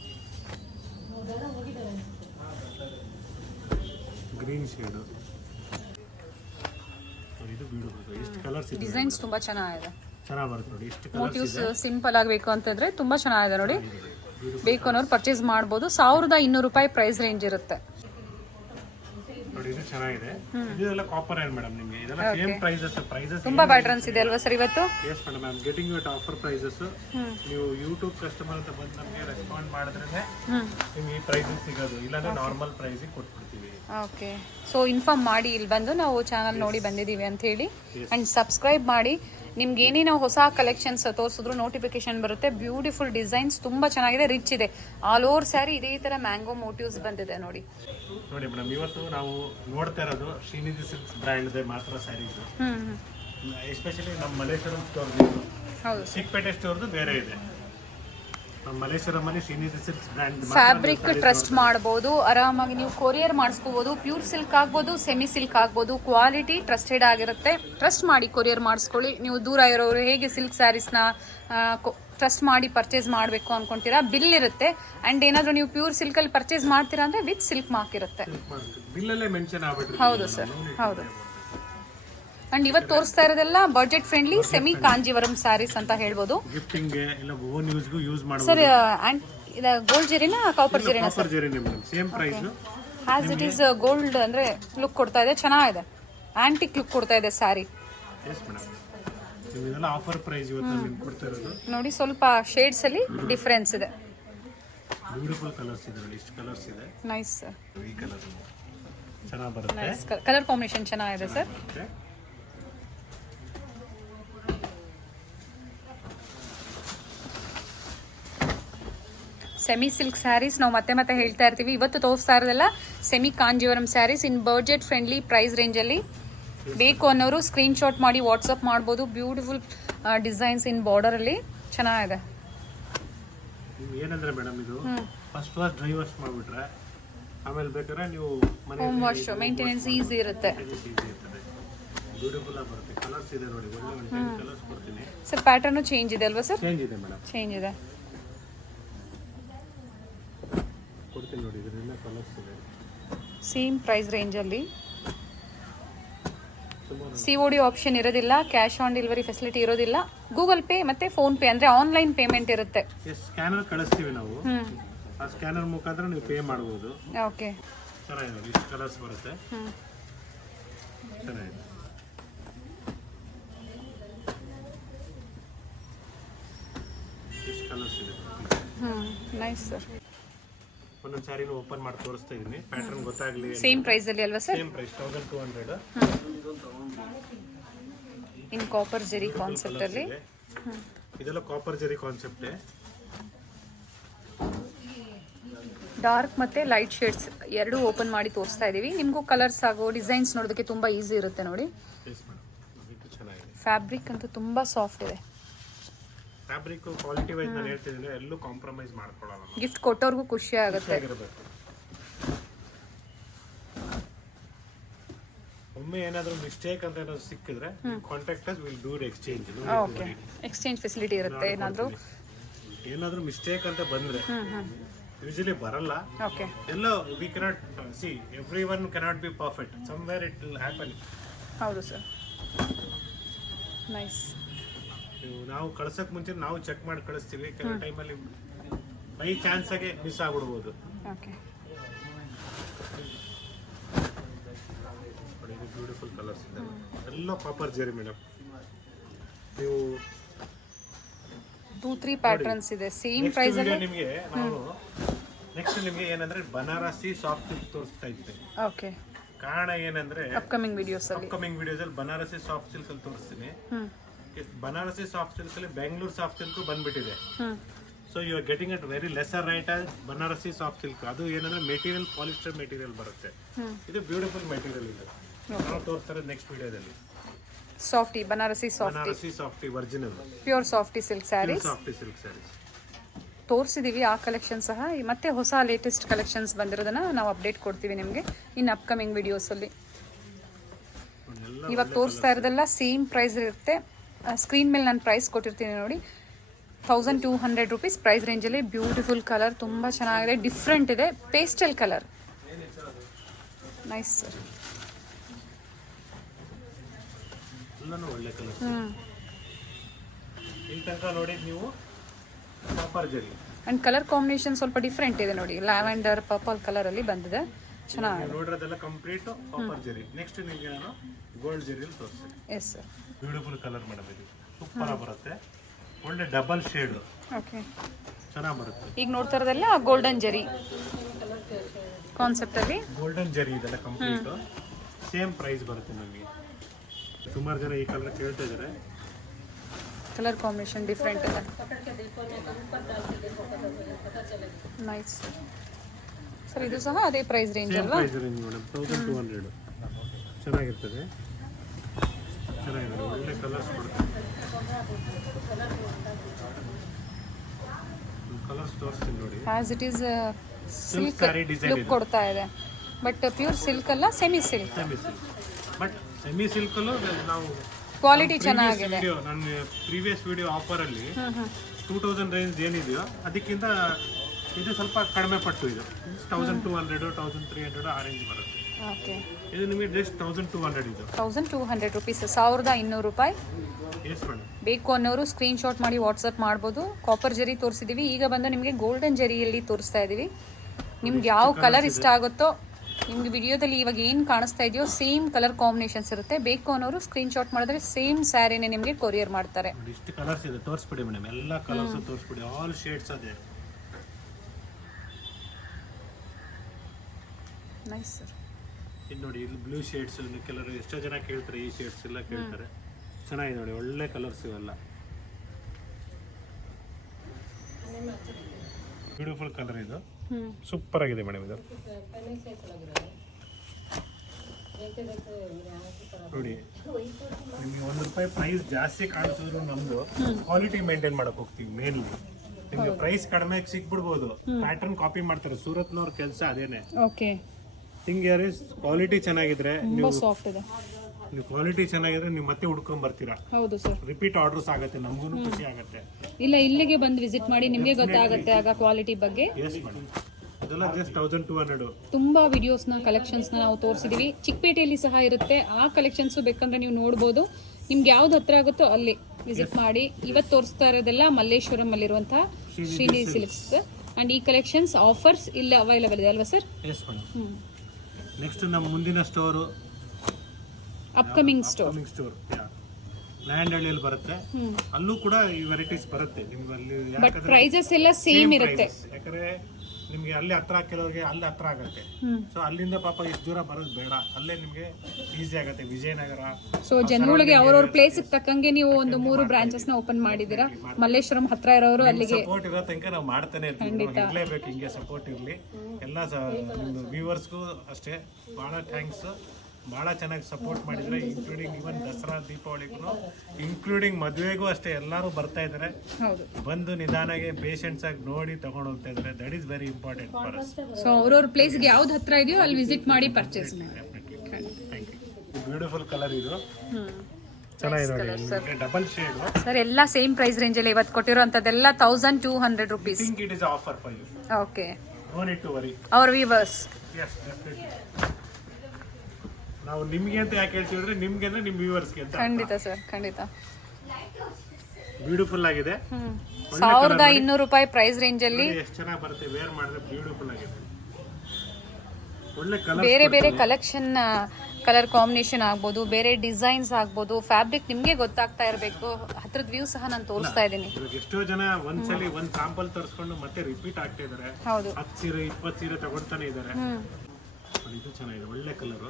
green shade. ಇದು ಬ್ಯೂಟಿಫುಲ್. ಎಷ್ಟು ಕಲರ್ಸ್ ಇದೆ. ಡಿಸೈನ್ಸ್ ತುಂಬಾ ಚೆನ್ನಾಗಿದೆ. ಚೆನ್ನಾಗಿ ಬರುತ್ತೆ ನೋಡಿ. ಎಷ್ಟು ಕಲರ್ಸ್ ಮೋಟಿವ್ಸ್ ಇದೆ. ಸಿಂಪಲ್ ಆಗಬೇಕು ಅಂತಂದ್ರೆ ತುಂಬಾ ಚೆನ್ನಾಗಿದೆ ನೋಡಿ. ಬೇಕು ಅನ್ನೋರು ಪರ್ಚೇಸ್ ಮಾಡ್ಬೋದು. 1,200 ರೂಪಾಯಿ ಪ್ರೈಸ್ ರೇಂಜ್ ಇರುತ್ತೆ ನೋಡಿ. ಇದು ಚೆನ್ನಾಗಿದೆ. ಇದೆಲ್ಲ ಕಾಪರ್ ಏನ್ ಮೇಡಮ್ ನಿಮಗೆ. ಇದೆಲ್ಲ ಸೇಮ್ ಪ್ರೈಸಸ್. ತುಂಬಾ ಪ್ಯಾಟರ್ನ್ಸ್ ಇದೆ ಅಲ್ವಾ ಸರ್ ಇವತ್ತು? Yes madam, I am getting you at offer prices. ನೀವು ಯೂಟ್ಯೂಬ್ ಕಸ್ಟಮರ್ ಅಂತ ಬಂದು ನಮಗೆ ರೆಸ್ಪಾಂಡ್ ಮಾಡಿದ್ರೆ ನಿಮ್ಗೆ ಈ ಪ್ರೈಸಿಗೆ ಸಿಗೋದು. ಇಲ್ಲಾಂದ್ರೆ ನಾರ್ಮಲ್ ಪ್ರೈಸಿಗೆ ಕೊಟ್ಬಿಡ್ತೀವಿ. ಓಕೆ. ಸೊ ಇನ್ಫಾರ್ಮ್ ಮಾಡಿ ಇಲ್ಲಿ ಬಂದು ನಾವು ಚಾನಲ್ ನೋಡಿ ಬಂದಿದ್ದೀವಿ ಅಂತ ಹೇಳಿ. ಅಂಡ್ ಸಬ್ಸ್ಕ್ರೈಬ್ ಮಾಡಿ. ನಿಮ್ಗೆ ಏನೇನೋ ಹೊಸ ಕಲೆಕ್ಷನ್ಸ್ ತೋರಿಸಿದ್ರು ನೋಟಿಫಿಕೇಶನ್ ಬರುತ್ತೆ. ಬ್ಯೂಟಿಫುಲ್ ಡಿಸೈನ್ಸ್ ತುಂಬಾ ಚೆನ್ನಾಗಿದೆ, ರಿಚ್ ಇದೆ. ಆಲ್ ಓವರ್ ಸ್ಯಾರಿ ಇದೇ ತರ ಮ್ಯಾಂಗೋ ಮೋಟಿವ್ಸ್ ಬಂದಿದೆ ನೋಡಿ. ನೋಡಿ ಮೇಡಮ್, ಇವತ್ತು ನಾವು ನೋಡ್ತಾ ಇರೋದು ಶ್ರೀನಿಧಿ ಸಿಲ್ಕ್ಸ್ ಬ್ರ್ಯಾಂಡ್ ಮಾತ್ರ ಸ್ಯಾರೀಸ್. ಎಸ್ಪೆಷಲಿ ನಮ್ಮ ಮಲ್ಲೇಶ್ವರಂ ಸ್ಟೋರ್, ಹೌದು, ಚಿಕ್ಕಪೇಟೆ ಸ್ಟೋರ್ದು ಬೇರೆ ಇದೆ. ನಮ್ಮ ಮಲ್ಲೇಶ್ವರಂ ಅಲ್ಲಿ Srinidhi silks brand fabric trust ಮಾಡ್ಬೋದು. ಆರಾಮಾಗಿ ನೀವು ಕೊರಿಯರ್ ಮಾಡಿಸ್ಕೋಬಹುದು. ಪ್ಯೂರ್ ಸಿಲ್ಕ್ ಆಗ್ಬೋದು, ಸೆಮಿ ಸಿಲ್ಕ್ ಆಗ್ಬೋದು. ಕ್ವಾಲಿಟಿ ಟ್ರಸ್ಟೆಡ್ ಆಗಿರುತ್ತೆ. ಟ್ರಸ್ಟ್ ಮಾಡಿ ಕೊರಿಯರ್ ಮಾಡಿಸ್ಕೊಳ್ಳಿ. ನೀವು ದೂರ ಇರೋರು ಹೇಗೆ ಸಿಲ್ಕ್ ಸ್ಯಾರೀಸ್ನ ಟ್ರಸ್ಟ್ ಮಾಡಿ ಪರ್ಚೇಸ್ ಮಾಡಬೇಕು ಅನ್ಕೊಂತೀರಾ, ಬಿಲ್ ಇರುತ್ತೆ. ಅಂಡ್ ಏನಾದರೂ ನೀವು ಪ್ಯೂರ್ ಸಿಲ್ಕಲ್ಲಿ ಪರ್ಚೇಸ್ ಮಾಡ್ತೀರಾ ಅಂದರೆ ವಿತ್ ಸಿಲ್ಕ್ ಮಾರ್ಕ್ ಇರುತ್ತೆ. ಬಿಲ್ಲಲ್ಲೇ ಮೆನ್ಷನ್ ಆಗ್ಬಿಟ್ರೆ. ಹೌದು ಸರ್, ಹೌದು. ಅಂಡ್ ಇವತ್ತು ತೋರಿಸ್ತಾ ಇರೋದೆಲ್ಲ budget friendly semi Kanjeevaram saris ಅಂತ ಹೇಳ್ಬೋದು. ಗಿಫ್ಟಿಂಗ್ ಇಲ್ಲ ಓನ್ ಯೂಸ್ಗೂ ಯೂಸ್ ಮಾಡಬಹುದು ಸರ್. ಇದು ಗೋಲ್ಡ್ ಜೆರಿನಾ ಕಾಪರ್ ಜೆರಿನಾ sir? Copper zari madam, same price. Has it is gold ಅಂದ್ರೆ ಲುಕ್ ಕೊಡ್ತಾ ಇದೆ, ಚೆನ್ನಾಗಿದೆ. ಆಂಟಿಕ್ ಲುಕ್ ಕೊಡ್ತಾ ಇದೆ ಸ್ಯಾರಿ. ಎಸ್ ಮೇಡಮ್, ಇದೆಲ್ಲ ಆಫರ್ ಪ್ರೈಸ್ ಇವತ್ತು ನಾನು ಕೊಡ್ತಾ ಇರೋದು. ನೋಡಿ, ಸ್ವಲ್ಪ ಶೇಡ್ಸ್ ಅಲ್ಲಿ ಡಿಫರೆನ್ಸ್ ಇದೆ. ಬ್ಯೂಟಿಫುಲ್ ಕಲರ್ಸ್ ಇದೆ ನೋಡಿ. ಇಷ್ಟು ಕಲರ್ಸ್ ಇದೆ. Nice sir. ಈ ಕಲರ್ ಚೆನ್ನಾಗಿ ಬರುತ್ತೆ. ನೈಸ್ ಕಲರ್ ಕಾಂಬಿನೇಷನ್ ಚೆನ್ನಾಗಿದೆ ಸರ್. ಸೆಮಿ ಸಿಲ್ಕ್ ಸ್ಯಾರೀಸ್ ನಾವು ಮತ್ತೆ ಮತ್ತೆ ಹೇಳ್ತಾ ಇರ್ತೀವಿ. ಇವತ್ತು ತೋರಿಸ್ತಾ ಇರೋದೆಲ್ಲ ಸೆಮಿ ಕಾಂಜೀವರಂ ಸ್ಯಾರೀಸ್ ಇನ್ ಬಜೆಟ್ ಫ್ರೆಂಡ್ಲಿ ಪ್ರೈಸ್ ರೇಂಜಲ್ಲಿ. ಬೇಕು ಅನ್ನೋರು ಸ್ಕ್ರೀನ್ ಶಾಟ್ ಮಾಡಿ ವಾಟ್ಸಪ್ ಮಾಡ್ಬೋದು. ಬ್ಯೂಟಿಫುಲ್ ಡಿಸೈನ್ಸ್ ಇನ್ ಬಾರ್ಡರಲ್ಲಿ ಚೆನ್ನಾಗಿದೆ. ಏನಂದ್ರೆ ಮೇಡಮ್, ಇದು ಫಸ್ಟ್ ವಾಶ್ ಡ್ರೈ ವಾಶ್ ಮಾಡಿಬಿಟ್ರೆ ಆಮೇಲೆ ಬೇಕಾದ್ರೆ ನೀವು ಹೋಮ್ ವಾಶ್ ಮೇಂಟೆನೆನ್ಸ್ ಈಸಿ ಇರುತ್ತೆ. ಬ್ಯೂಟಿಫುಲ್ ಆಗಿ ಬರುತ್ತೆ. ಕಲರ್ಸ್ ಇದೆ ನೋಡಿ. ಒಂದು 10 ಕಲರ್ಸ್ ಕೊಡ್ತೀನಿ ಸರ್. ಪ್ಯಾಟರ್ನು ಚೇಂಜ್ ಇದೆ ಅಲ್ವಾ ಸರ್? ಚೇಂಜ್ ಇದೆ ಮೇಡಮ್, ಚೇಂಜ್ ಇದೆ. ಕೊಡ್ತೀನಿ ನೋಡಿ. ಇದರಿಂದ ಕಲರ್ಸ್ ಇದೆ. ಸೇಮ್ ಪ್ರೈಸ್ ರೇಂಜಲ್ಲಿ. COD ಆಪ್ಷನ್ ಇರೋದಿಲ್ಲ. ಕ್ಯಾಶ್ ಆನ್ ಡೆಲಿವರಿ ಫೆಸಿಲಿಟಿ ಇರೋದಿಲ್ಲ. ಗೂಗಲ್ ಪೇ ಮತ್ತೆ ಫೋನ್ ಪೇ ಅಂದ್ರೆ ಆನ್ಲೈನ್ ಪೇಮೆಂಟ್ ಇರುತ್ತೆ. ಸ್ಕ್ಯಾನರ್ ಕಳಿಸ್ತೀವಿ ನಾವು. ಆ ಸ್ಕ್ಯಾನರ್ ಮುಖಾಂತರ ನೀವು ಪೇ ಮಾಡಬಹುದು. ಓಕೆ. ಚೆನ್ನಾಗಿದೆ. ಇಷ್ಟು ಕಲರ್ಸ್ ಬರುತ್ತೆ. ಚೆನ್ನಾಗಿದೆ. ಇಷ್ಟು ಕಲರ್ಸ್ ಇದೆ. Nice sir. ಒಂದೊಂದು ಸ್ಯಾರಿನ ಓಪನ್ ಮಾಡಿ ತೋರಿಸ್ತಾ ಇದೀನಿ, ಪ್ಯಾಟರ್ನ್ ಗೊತ್ತಾಗ್ಲಿ. ಸೇಮ್ ಪ್ರೈಸ್ ಅಲ್ಲಿ ಅಲ್ವಾ sir? Same price 1200. In copper zari concept ಅಲ್ಲಿ. ಇದೆಲ್ಲ ಕಾಪರ್ ಜೆರಿ ಕಾನ್ಸೆಪ್ಟ್. ಡಾರ್ಕ್ ಮತ್ತೆ ಲೈಟ್ ಶೇಡ್ಸ್ ಎರಡು ಓಪನ್ ಮಾಡಿ ತೋರಿಸ್ತಾ ಇದೀವಿ. ನಿಮಗೂ ಕಲರ್ಸ್ ಆಗೋ ಡಿಸೈನ್ಸ್ ನೋಡೋದಕ್ಕೆ ತುಂಬಾ ಈಸಿ ಇರುತ್ತೆ ನೋಡಿ. ಫ್ಯಾಬ್ರಿಕ್ ಅಂತೂ ತುಂಬಾ ಸಾಫ್ಟ್ ಇದೆ. ಫ್ಯಾಬ್ರಿಕ್ ಕ್ವಾಲಿಟಿ ವೈಸ್ ನಾನು ಹೇಳ್ತಿದ್ದೀನಿ, ಎಲ್ಲೂ ಕಾಂಪ್ರಮೈಸ್ ಮಾಡ್ಕೊಳ್ಳಲ್ಲ. ಗಿಫ್ಟ್ ಕೊಟ್ಟವ್ರಿಗೂ ಖುಷಿ ಆಗುತ್ತೆ. ಒಮ್ಮೆ ಏನಾದರೂ ಮಿಸ್ಟೇಕ್ ಅಂತ ಏನಾದ್ರು ಸಿಕ್ಕಿದ್ರೆ contact us, will do exchange. Okay. Exchange facility ಇರುತ್ತೆ. ಏನಾದರೂ ಮಿಸ್ಟೇಕ್ ಅಂತ ಬಂದ್ರೆ ಯೂಶಲಿ ಬರಲ್ಲ. Okay. Yellow we cannot see every one cannot be perfect, somewhere it will happen. ಹೌದು ಸರ್. ನೈಸ್. ನಾವು ಕಳ್ಸಕ್ ಮುಂಚೆ ನಾವು ಚೆಕ್ ಮಾಡಿ ಕಳಿಸ್ತೀವಿ. ಕೆಲವು ಟೈಮಲ್ಲಿ ಬೈ ಚಾನ್ಸ್ ಆಗಿ ಮಿಸ್ ಆಗ್ಬಿಡ್ಬೋದು. ಓಕೆ. ಬ್ಯೂಟಿಫುಲ್ ಕಲರ್ಸ್ ಇದೆ ಎಲ್ಲ ಕಾಪರ್ ಜೆರಿ ಮೇಡಮ್. ನೀವು 2-3 ಪ್ಯಾಟರ್ನ್ಸ್ ಇದೆ ಸೇಮ್ ಪ್ರೈಸ್ ಅಲ್ಲಿ. ನಿಮಗೆ ನಾವು ನೆಕ್ಸ್ಟ್ ನಿಮಗೆ ಏನಂದ್ರೆ ಬನಾರಸಿ ಸಾಫ್ಟ್ ಸಿಲ್ಕ್ ತೋರಿಸ್ತಾ ಇದ್ದೆ. ಓಕೆ. ಕಾರಣ ಏನಂದ್ರೆ ಅಪ್ಕಮಿಂಗ್ ವಿಡಿಯೋಸ್ ಅಲ್ಲಿ ಬನಾರಸಿ ಸಾಫ್ಟ್ ಸಿಲ್ಕ್ ಅಲ್ಲಿ ತೋರಿಸ್ತೀನಿ. ಬನಾರಸಿ ಸಾಫ್ಟ್ ಸಿಲ್ಕ್ ಅಲ್ಲಿ ಬೆಂಗಳೂರು ಸಾಫ್ಟ್ ಸಿಲ್ಕ್ ಬಂದ್ಬಿಟ್ಟಿದೆ. So you are getting at very lesser rate as Banarasi soft silk. ಅದು ಏನಂದ್ರೆ ಮೆಟೀರಿಯಲ್ ಪಾಲಿಸ್ಟರ್ ಮೆಟೀರಿಯಲ್ ಬರುತ್ತೆ. ಇದು ಬ್ಯೂಟಿಫುಲ್ ಮೆಟೀರಿಯಲ್ ಇದೆ. ನಾವು ತೋರಿಸ್ತಾರೆ ನೆಕ್ಸ್ಟ್ ವಿಡಿಯೋದಲ್ಲಿ. Softy Banarasi softy original pure softy silk saris softy silk saris ತೋರಿಸಿದೀವಿ. ಆ ಕಲೆಕ್ಷನ್ ಸಹ ಮತ್ತೆ ಹೊಸ ಲೇಟೆಸ್ಟ್ ಕಲೆಕ್ಷನ್ಸ್ ಬಂದಿರೋದನ್ನ ನಾವು ಅಪ್ಡೇಟ್ ಕೊಡ್ತೀವಿ ನಿಮಗೆ ಇನ್ ಅಪ್ಕಮಿಂಗ್ ವಿಡಿಯೋಸ್ ಅಲ್ಲಿ. ಇವಾಗ ತೋರಿಸ್ತಾ ಇರೋದೆಲ್ಲ ಸೇಮ್ ಪ್ರೈಸ್ ಇರುತ್ತೆ. ಸ್ಕ್ರೀನ್ ಮೇಲೆ ನಾನು ಪ್ರೈಸ್ ಕೊಟ್ಟಿರ್ತೀನಿ ನೋಡಿ. 1200 ರೂಪೀಸ್ ಪ್ರೈಸ್ ರೇಂಜಲ್ಲಿ. ಬ್ಯೂಟಿಫುಲ್ ಕಲರ್, ತುಂಬ ಚೆನ್ನಾಗಿದೆ, ಡಿಫ್ರೆಂಟ್ ಇದೆ, ಪೇಸ್ಟಲ್ ಕಲರ್. Nice sir. ಎಲ್ಲಾನು ಒಳ್ಳೆ ಕಲರ್. ಈ ತನಕ ನೋಡಿ ನೀವು ಕಾಪರ್ ಜರಿ ಅಂಡ್ ಕಲರ್ ಕಾಂಬಿನೇಷನ್ ಸ್ವಲ್ಪ ಡಿಫ್ರೆಂಟ್ ಇದೆ ನೋಡಿ. ಲ್ಯಾವೆಂಡರ್ ಪರ್ಪಲ್ ಕಲರ್ ಅಲ್ಲಿ ಬಂದಿದೆ, ಚೆನ್ನಾಗಿದೆ. ನೋಡಿರೋದೆಲ್ಲ ಕಂಪ್ಲೀಟ್ ಕಾಪರ್ ಜರಿ. ನೆಕ್ಸ್ಟ್ ನಿಮಗೆ ನಾನು ಗೋಲ್ಡ್ ಜರಿಯಲ್ಲಿ ತೋರಿಸ್ತೀನಿ. Yes sir. Beautiful colour madam. ಇದು ಸೂಪರ್ ಆಗಿ ಬರುತ್ತೆ. ಒಳ್ಳೆ ಡಬಲ್ ಶೇಡ್. ಓಕೆ. ಚೆನ್ನಾಗಿ ಬರುತ್ತೆ. ಈಗ ನೋಡ್ತಾ ಇರೋದೆಲ್ಲ ಗೋಲ್ಡನ್ ಜರಿ ಕಾನ್ಸೆಪ್ಟ್ ಅಲ್ಲಿ. ಗೋಲ್ಡನ್ ಜರಿ ಇದೆಲ್ಲ ಕಂಪ್ಲೀಟ್ ಸೇಮ್ ಪ್ರೈಸ್ ಬರುತ್ತೆ ನಮಗೆ. ಸುಮಾರು ಜನ ಈ ಕಲರ್ ಕೇಳ್ತಾ ಇದ್ದಾರೆ. ಕಲರ್ ಕಾಂಬಿನೇಷನ್ ಡಿಫ್ರೆಂಟ್ ಇದೆ. Nice sir. ಇದು ಸಹ ಅದೇ ಪ್ರೈಸ್ ರೇಂಜ್ ಅಲ್ವಾ? Price range madam 1200. ಚೆನ್ನಾಗಿರ್ತದೆ. ಚೆನ್ನಾಗಿದೆ, ಒಳ್ಳೆ ಕಲರ್ಸ್ ಬರುತ್ತೆ. ಕಲರ್ಸ್ ತೋರಿಸ್ತೀನಿ ನೋಡಿ. As it is silk saree design look ಕೊಡ್ತಾ ಇದೆ. ಬಟ್ ಪ್ಯೂರ್ ಸಿಲ್ಕ್ ಅಲ್ಲ, semi silk. But semi silk ಅಲ್ಲೂ ನಾವು ಕ್ವಾಲಿಟಿ ಚೆನ್ನಾಗಿದೆ. ನನ್ನ ಪ್ರೀವಿಯಸ್ ವಿಡಿಯೋ ಆಫರ್ ಅಲ್ಲಿ 2000 ರೇಂಜ್ ಏನಿದೆಯೋ ಅದಕ್ಕಿಂತ ಇದು ಸ್ವಲ್ಪ ಕಡಿಮೆ ಪಟ್ಟು. ಇದು 1200 1300 ಆ ರೇಂಜ್ ಬರುತ್ತೆ. ಓಕೆ. ಇದು ನಿಮಗೆ ಜಸ್ಟ್ 1200. ಇದು 1200 ರೂಪೀಸ್, 1200 ರೂಪಾಯಿ. Yes madam. ಬೇಕು ಅನ್ನೋರು ಸ್ಕ್ರೀನ್ ಶಾಟ್ ಮಾಡಿ ವಾಟ್ಸಪ್ ಮಾಡ್ಬೋದು. ಕಾಪರ್ ಜರಿ ತೋರಿಸಿದೀವಿ. ಈಗ ಬಂದು ನಿಮಗೆ ಗೋಲ್ಡನ್ ಜರಿಯಲ್ಲಿ ತೋರಿಸ್ತಾ ಇದ್ದೀವಿ. ನಿಮ್ಗೆ ಯಾವ ಕಲರ್ ಇಷ್ಟ ಆಗುತ್ತೋ, ನಿಮ್ಗೆ ವಿಡಿಯೋದಲ್ಲಿ ಇವಾಗ ಏನು ಕಾಣಿಸ್ತಾ ಇದೆಯೋ ಸೇಮ್ ಕಲರ್ ಕಾಂಬಿನೇಷನ್ಸ್ ಇರುತ್ತೆ. ಬೇಕು ಅನ್ನೋರು ಸ್ಕ್ರೀನ್ ಶಾಟ್ ಮಾಡಿದ್ರೆ ಸೇಮ್ ಸ್ಯಾರಿನೇ ನಿಮಗೆ ಕೊರಿಯರ್ ಮಾಡ್ತಾರೆ. ಇಷ್ಟು ಕಲರ್ಸ್ ಇದೆ, ತೋರಿಸ್ಬಿಡಿ ಮೇಡಮ್. ಎಲ್ಲ ಕಲರ್ಸ್ ತೋರಿಸ್ಬಿಡಿ. ಆಲ್ ಶೇಡ್ಸ್ ಅದೇ. Nice sir. ಇದು ನೋಡಿ, ಇಲ್ಲಿ ಬ್ಲೂ ಶೇಡ್ಸ್ ಕೆಲವರು ಎಷ್ಟೋ ಜನ ಕೇಳ್ತಾರೆ. ಈ ಶೇಡ್ಸ್ ಎಲ್ಲ ಕೇಳ್ತಾರೆ. ಚೆನ್ನಾಗಿದೆ ನೋಡಿ, ಒಳ್ಳೆ ಕಲರ್ಸ್ ಇವೆಲ್ಲ. Beautiful colour. ಇದು ಸೂಪರ್ ಆಗಿದೆ ಮೇಡಮ್. ಇದು ನೋಡಿ, ನಿಮಗೆ ₹1 ಪ್ರೈಸ್ ಜಾಸ್ತಿ ಕಾಣಿಸಿದ್ರು ನಮ್ದು ಕ್ವಾಲಿಟಿ ಮೇಂಟೈನ್ ಮಾಡಕ್ ಹೋಗ್ತೀವಿ ಮೇನ್ಲಿ. ನಿಮ್ಗೆ ಪ್ರೈಸ್ ಕಡಿಮೆ ಸಿಕ್ಬಿಡ್ಬೋದು. ಪ್ಯಾಟರ್ನ್ ಕಾಪಿ ಮಾಡ್ತಾರೆ. ಸೂರತ್ನವ್ರ ಕೆಲಸ ಅದೇನೆ. ಓಕೆ. ಥಿಂಗ್ ಯಾರ್ ಇಸ್ ಕ್ವಾಲಿಟಿ ಚೆನ್ನಾಗಿದ್ರೆ, ತುಂಬಾ ಸಾಫ್ಟ್ ಇದೆ. ನೀವು ಕ್ವಾಲಿಟಿ ಚೆನ್ನಾಗಿದ್ರೆ ನೀವು ಮತ್ತೆ ಹುಡ್ಕೊಂಡ್ ಬರ್ತೀರಾ. ಹೌದು ಸರ್. ರಿಪೀಟ್ ಆರ್ಡರ್ಸ್ ಆಗುತ್ತೆ, ನಮಗೂ ಖುಷಿ ಆಗುತ್ತೆ. ಇಲ್ಲ, ಇಲ್ಲಿಗೆ ಬಂದು ವಿಸಿಟ್ ಮಾಡಿ, ನಿಮಗೆ ಗೊತ್ತಾಗುತ್ತೆ ಆಗ ಕ್ವಾಲಿಟಿ ಬಗ್ಗೆ. Yes madam. ಅದೆಲ್ಲ ಜಸ್ಟ್ 1200. ತುಂಬಾ ವಿಡಿಯೋಸ್ನ ಕಲೆಕ್ಷನ್ಸ್ನ ನಾವು ತೋರಿಸಿದೀವಿ. ಚಿಕ್ಕಪೇಟೆಯಲ್ಲಿ ಸಹ ಇರುತ್ತೆ. ಆ ಕಲೆಕ್ಷನ್ಸ್ ಬೇಕಂದ್ರೆ ನೀವು ನೋಡ್ಬೋದು. ನಿಮ್ಗೆ ಯಾವ್ದು ಹತ್ರ ಆಗುತ್ತೋ ಅಲ್ಲಿ ವಿಸಿಟ್ ಮಾಡಿ. ಇವತ್ತು ತೋರಿಸ್ತಾ ಇರೋದೆಲ್ಲ ಮಲ್ಲೇಶ್ವರಂ ಅಲ್ಲಿರುವಂತಹ ಶ್ರೀನಿಧಿ ಸಿಲ್ಕ್ಸ್. ಅಂಡ್ ಈ ಕಲೆಕ್ಷನ್ಸ್ ಆಫರ್ಸ್ ಇಲ್ಲ ಅವೈಲೇಬಲ್ ಇದೆ ಅಲ್ವಾ ಸರ್? Yes madam. ನೆಕ್ಸ್ಟ್ ನಮ್ಮ ಮುಂದಿನ ಸ್ಟೋರು ಅಪ್ಕಮಿಂಗ್ ಸ್ಟೋರ್ ಲ್ಯಾಂಡ್ ಹಳ್ಳಿಯಲ್ಲಿ ಬರುತ್ತೆ. ಅಲ್ಲೂ ಕೂಡ ಈ ವೆರೈಟೀಸ್ ಬರುತ್ತೆ ನಿಮ್ಗೆ ಅಲ್ಲಿ. ಬಟ್ ಪ್ರೈಸಸ್ ಎಲ್ಲ ಸೇಮ್ ಇರುತ್ತೆ. ಯಾಕಂದ್ರೆ ನಿಮ್ಗೆ ಅಲ್ಲಿ ಹತ್ರ, ಕೆಲವರಿಗೆ ಅಲ್ಲಿ ಹತ್ರ ಆಗುತ್ತೆ. ಸೊ ಅಲ್ಲಿಂದ ಪಾಪ ಇಷ್ಟು ದೂರ ಬರೋದು ಬೇಡ, ಅಲ್ಲೇ ನಿಮ್ಗೆ ಈಸಿ ಆಗುತ್ತೆ. ವಿಜಯನಗರ. ಸೊ ಜನಗಳಿಗೆ ಅವ್ರವ್ರ ಪ್ಲೇಸ್ ತಕ್ಕಂಗೆ ನೀವು ಒಂದು 3 ಬ್ರಾಂಚಸ್ ನ ಓಪನ್ ಮಾಡಿದೀರಾ. ಮಲ್ಲೇಶ್ವರಂ ಹತ್ರ ಇರೋರು ಅಲ್ಲಿಗೆ ಸಪೋರ್ಟ್ ಇರೋ ತನಕ ನಾವು ಮಾಡ್ತಾನೆ ಇರ್ತೀವಿ. ಇರ್ಲೇಬೇಕು, ಹಿಂಗೆ ಸಪೋರ್ಟ್ ಇರಲಿ. ಎಲ್ಲ ವ್ಯೂವರ್ಸ್ಗೂ ಅಷ್ಟೇ ಭಾಳ ಥ್ಯಾಂಕ್ಸ್. ಭಾಳ ಚೆನ್ನಾಗಿ ಸಪೋರ್ಟ್ ಮಾಡಿದರೆ, ಇನ್ಕ್ಲೂಡಿಂಗ್ ಇವನ್ ದಸರಾ, ದೀಪಾವಳಿಗೂ, ಇನ್ಕ್ಲೂಡಿಂಗ್ ಮದುವೆಗೂ ಅಷ್ಟೇ ಎಲ್ಲರೂ ಬರ್ತಾ ಇದ್ದಾರೆ. ಬಂದು ನಿಧಾನಾಗೆ ಪೇಷಂಟ್ಸ್ ಆಗಿ ನೋಡಿ ತಗೊಂಡು ಹೋಗ್ತಾ ಇದ್ದಾರೆ. That is very important for us. So ಅವ್ರವ್ರ ಪ್ಲೇಸ್ಗೆ ಯಾವ್ದು ಹತ್ರ ಇದೆಯೋ ಅಲ್ಲಿ ವಿಸಿಟ್ ಮಾಡಿ ಪರ್ಚೇಸ್ ಮಾಡಿ. Thank you. Beautiful colour. ಇದು ಚೆನ್ನಾಗಿದೆ, ಡಬಲ್ ಶೇಡ್. ಸರ್ ಎಲ್ಲ ಸೇಮ್ ಪ್ರೈಸ್ ರೇಂಜ್ ಅಲ್ಲಿ ಇವತ್ತು ಕೊಟ್ಟಿರೋಂಥದ್ದೆಲ್ಲ 1200 rupees. It is offer for you. Okay. No need to worry. Our weavers. Yes, definitely. ನಾವು ನಿಮ್ಗೆ ಅಂತ ಯಾಕೆ ಹೇಳ್ತೀವಿ ಅಂದ್ರೆ ನಿಮ್ಗೆ ಅಂದ್ರೆ ನಿಮ್ಮ ವ್ಯೂವರ್ಸ್ಗೆ ಅಂತ. ಖಂಡಿತ ಸರ್, ಖಂಡಿತ. ಬ್ಯೂಟಿಫುಲ್ ಆಗಿದೆ. 1200 ರೂಪಾಯಿ ಪ್ರೈಸ್ ರೇಂಜ್ ಅಲ್ಲಿ ಎಷ್ಟು ಚೆನ್ನಾಗಿ ಬರುತ್ತೆ, ವೇರ್ ಮಾಡಿದ್ರೆ ಬ್ಯೂಟಿಫುಲ್ ಆಗಿದೆ. ಒಳ್ಳೆ ಕಲರ್, ಬೇರೆ ಬೇರೆ ಕಲೆಕ್ಷನ್, ಕಲರ್ ಕಾಂಬಿನೇಷನ್ ಆಗ್ಬೋದು, ಬೇರೆ ಡಿಸೈನ್ಸ್ ಆಗ್ಬೋದು, ಫ್ಯಾಬ್ರಿಕ್ ನಿಮ್ಗೆ ಗೊತ್ತಾಗ್ತಾ ಇರಬೇಕು. ಹತ್ರದ ವ್ಯೂ ಸಹ ನಾನು ತೋರಿಸ್ತಾ ಇದ್ದೀನಿ. ಇವಾಗ ಎಷ್ಟೋ ಜನ ಒಂದ್ಸಲಿ ಒಂದ್ ಸ್ಯಾಂಪಲ್ ತರಿಸ್ಕೊಂಡು ಮತ್ತೆ ರಿಪೀಟ್ ಆಗ್ತಾ ಇದಾರೆ. ಹೌದು. 10 ಸೀರೆ 20 ಸೀರೆ ತಗೊಳ್ತಾನೆ ಇದಾರೆ. ಇದು ಚೆನ್ನಾಗಿದೆ, ಒಳ್ಳೆ ಕಲರ್.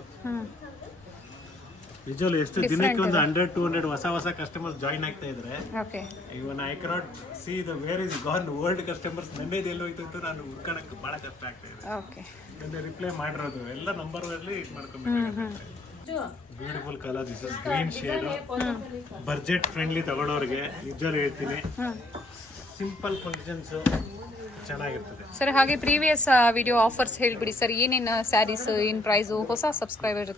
ನಿಜವಲ್ಲ ಎಷ್ಟು ದಿನಕ್ಕೆ ಒಂದು 100-200 ಹೊಸ ಕಸ್ಟಮರ್ಸ್ ಜಾಯಿನ್ ಆಗ್ತಾ ಇದ್ದಾರೆ. Okay. Even I cannot see the where is gone old customers. ನನ್ನೇದು ಎಲ್ಲೋ ಹೋಯ್ತು ಅಂತ ನಾನು ಹುಡ್ಕೊಳಕ್ಕೆ ಬಹಳ ಕಷ್ಟ ಆಗ್ತಾ ಇದೆ. ಓಕೆ. ನನ್ನ ರಿಪ್ಲೈ ಮಾಡಿರೋದು ಎಲ್ಲ ನಂಬರ್ ಅಲ್ಲಿ ಇದು ಮಾಡ್ಕೊಬೇಕಾಗುತ್ತೆ. Beautiful colour. This is green shade. Budget friendly ತಗೊಳ್ಳೋರಿಗೆ ನಿಜವಲ್ಲ ಹೇಳ್ತೀನಿ, ಸಿಂಪಲ್ ಫಂಕ್ಷನ್ಸ್ ಚೆನ್ನಾಗಿರ್ತದೆ ಸರ್. ಹಾಗೆ ಪ್ರೀವಿಯಸ್ ವಿಡಿಯೋ ಆಫರ್ಸ್ ಹೇಳ್ಬಿಡಿ ಸರ್, ಏನೇನು ಸ್ಯಾರೀಸ್, ಏನ್ ಪ್ರೈಸು, ಹೊಸ ಸಬ್ಸ್ಕ್ರೈಬರ್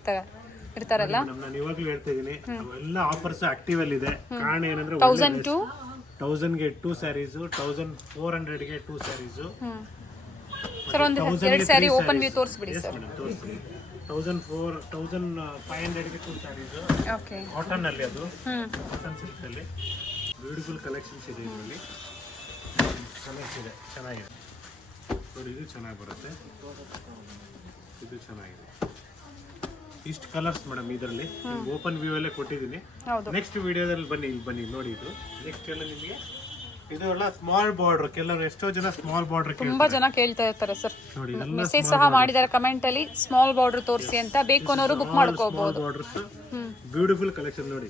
ಇರ್ತಾರಲ್ಲ. ನಾನು ಇವಾಗ್ಲೂ ಹೇಳ್ತಾ ಇದೀನಿ, ಎಲ್ಲ ಆಫರ್ಸ್ ಆಕ್ಟಿವ್ ಅಲ್ಲಿ ಇದೆ. ಕಾರಣ ಏನಂದ್ರೆ 1000ಗೆ 2 ಸ್ಯಾರೀಸ್, 1400ಗೆ 2 ಸ್ಯಾರೀಸ್. ಸರ್ ಒಂದು 2 ಸ್ಯಾರಿ ಓಪನ್ ವ್ಯೂ ತೋರಿಸ್ಬಿಡಿ ಸರ್. 1500ಗೆ 2 ಸ್ಯಾರೀಸ್. ಓಕೆ. ಕಾಟನ್ ಅಲ್ಲಿ, ಅದು ಕಾಟನ್ ಸಿಲ್ಕ್ ಅಲ್ಲಿ ಬ್ಯೂಟಿಫುಲ್ ಕಲೆಕ್ಷನ್ಸ್ ಇದೆ. ಇದರಲ್ಲಿ ಕಲೆಕ್ಷನ್ ಇದೆ, ಚೆನ್ನಾಗಿದೆ ನೋಡಿ. ಇದು ಚೆನ್ನಾಗಿ ಬರುತ್ತೆ, ಇದು ಚೆನ್ನಾಗಿದೆ. ಇಷ್ಟು ಕಲರ್ಸ್ ಮೇಡಮ್ ಇದರಲ್ಲಿ ಓಪನ್ ವ್ಯೂ ಅಲ್ಲೇ ಕೊಟ್ಟಿದ್ದೀನಿ. ನೆಕ್ಸ್ಟ್ ವಿಡಿಯೋದಲ್ಲಿ ಬನ್ನಿ, ಇಲ್ಲಿ ಬನ್ನಿ ನೋಡಿ. ಇದು ನೆಕ್ಸ್ಟ್ ಎಲ್ಲ ನಿಮಗೆ ಇದು ಎಲ್ಲ ಸ್ಮಾಲ್ ಬಾರ್ಡರ್. ಕೆಲವರು ಎಷ್ಟೋ ಜನ ಸ್ಮಾಲ್ ಬಾರ್ಡರ್ ತುಂಬಾ ಜನ ಕೇಳ್ತಾ ಇರ್ತಾರೆ ಸರ್, ನೋಡಿ. ಮೆಸೇಜ್ ಸಹ ಮಾಡಿದ್ದಾರೆ ಕಮೆಂಟ್ ಅಲ್ಲಿ, ಸ್ಮಾಲ್ ಬಾರ್ಡರ್ ತೋರಿಸಿ ಅಂತ. ಬೇಕು ಅನ್ನೋರು ಬುಕ್ ಮಾಡ್ಕೋಬಹುದು. ಬಾರ್ಡರ್ಸ್ ಬ್ಯೂಟಿಫುಲ್ ಕಲೆಕ್ಷನ್ ನೋಡಿ.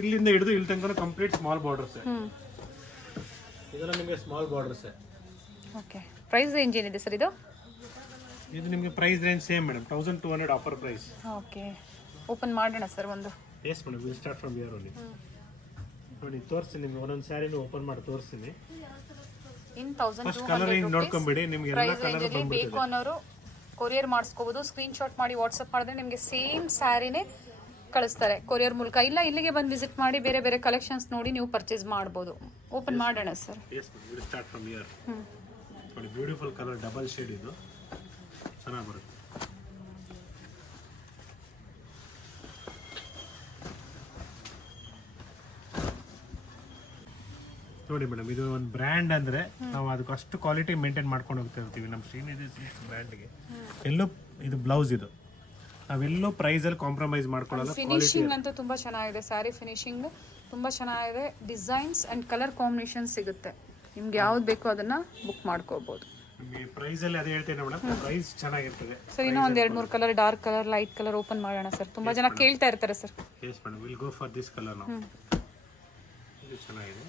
ಇಲ್ಲಿಂದ ಹಿಡಿದು ಇಲ್ಲಿ ತನಕ ಕಂಪ್ಲೀಟ್ ಸ್ಮಾಲ್ ಬಾರ್ಡರ್ಸ್. ಇದೆಲ್ಲ ನಿಮಗೆ small borders. Okay. Price range ಏನಿದೆ ಸರ್ ಇದು? ಇದು ನಿಮಗೆ price range same madam, 1200 offer price. Okay. Open ಮಾಡೋಣ ಸರ್ ಒಂದು. Yes madam, will start from here only. ನೋಡಿ ತೋರಿಸ್ತೀನಿ ನಿಮ್ಗೆ, ಒಂದೊಂದು ಸ್ಯಾರಿನೂ ಓಪನ್ ಮಾಡಿ ತೋರಿಸ್ತೀನಿ. ಇನ್ ಫಸ್ಟ್ ಕಲರಿಂಗ್ ನೋಡ್ಕೊಂಬಿಡಿ, ನಿಮ್ಗೆ ಎಲ್ಲ ಕಲರ್ ಬಂದ್ಬಿಡುತ್ತೆ. ಬೇಕು ಅನ್ನೋರು ಕೊರಿಯರ್ ಮಾಡಿಸ್ಕೋಬಹುದು. ಸ್ಕ್ರೀನ್ ಶಾಟ್ ಮಾಡಿ ವಾಟ್ಸ್ಆಪ್ ಮಾಡಿದ್ರೆ ನಿಮಗೆ ಸೇಮ್ ಸ್ಯಾರಿನೇ ಕಳಿಸ್ತಾರೆ ಕೊರಿಯರ್ ಮೂಲಕ. ಇಲ್ಲ ಇಲ್ಲಿಗೆ ಬಂದು ವಿಸಿಟ್ ಮಾಡಿ ಬೇರೆ ಬೇರೆ ಕಲೆಕ್ಷನ್ಸ್ ನೋಡಿ ನೀವು ಪರ್ಚೇಸ್ ಮಾಡ್ಬೋದು. ಓಪನ್ ಮಾಡೋಣ sir. S madam, will start from here. ನೋಡಿ ಬ್ಯೂಟಿಫುಲ್ ಕಲರ್, ಡಬಲ್ ಶೇಡ್. ಇದು ಚೆನ್ನಾಗಿ ಬರುತ್ತೆ. ನೋಡಿ ಮೇಡಮ್, ಇದು ಒಂದು ಬ್ರ್ಯಾಂಡ್ ಅಂದ್ರೆ ನಾವು ಅದಕ್ಕೆ ಅಷ್ಟು ಕ್ವಾಲಿಟಿ ಮೇಂಟೈನ್ ಮಾಡ್ಕೊಂಡು ಹೋಗ್ತಾ ಇರ್ತೀವಿ. ನಮ್ಮ ಶ್ರೀನಿಧಿ ಸಿಲ್ಕ್ಸ್ ಬ್ರ್ಯಾಂಡ್ಗೆ ಎಲ್ಲೂ ಇದು ಬ್ಲೌಸ್, ಇದು ನಾವೆಲ್ಲೂ ಪ್ರೈಸ್ ಅಲ್ಲಿ ಕಾಂಪ್ರಮೈಸ್ ಮಾಡ್ಕೊಳ್ಳಲ್ಲ. ಫಿನಿಶಿಂಗ್ ಅಂತೂ ತುಂಬಾ ಚೆನ್ನಾಗಿದೆ. ಸ್ಯಾರಿ ಫಿನಿಶಿಂಗ್ ತುಂಬಾ ಚೆನ್ನಾಗಿದೆ. ಡಿಸೈನ್ಸ್ ಅಂಡ್ ಕಲರ್ ಕಾಂಬಿನೇಷನ್ ಸಿಗುತ್ತೆ. ನಿಮ್ಗೆ ಯಾವ್ದು ಬೇಕೋ ಅದನ್ನ ಬುಕ್ ಮಾಡ್ಕೋಬಹುದು. ನಿಮಗೆ ಪ್ರೈಸ್ ಅಲ್ಲಿ ಅದೇ ಹೇಳ್ತೇನೆ ಮೇಡಮ್, ಪ್ರೈಸ್ ಚೆನ್ನಾಗಿರ್ತದೆ. ಸರ್ ಇನ್ನೂ ಒಂದ್ 2-3 colour, dark colour, light colour open ಮಾಡೋಣ ಸರ್. ತುಂಬಾ ಜನ ಕೇಳ್ತಾ ಇರ್ತಾರೆ sir. S madam, will go for this colour ನಾವು. ಇದು ಚೆನ್ನಾಗಿದೆ.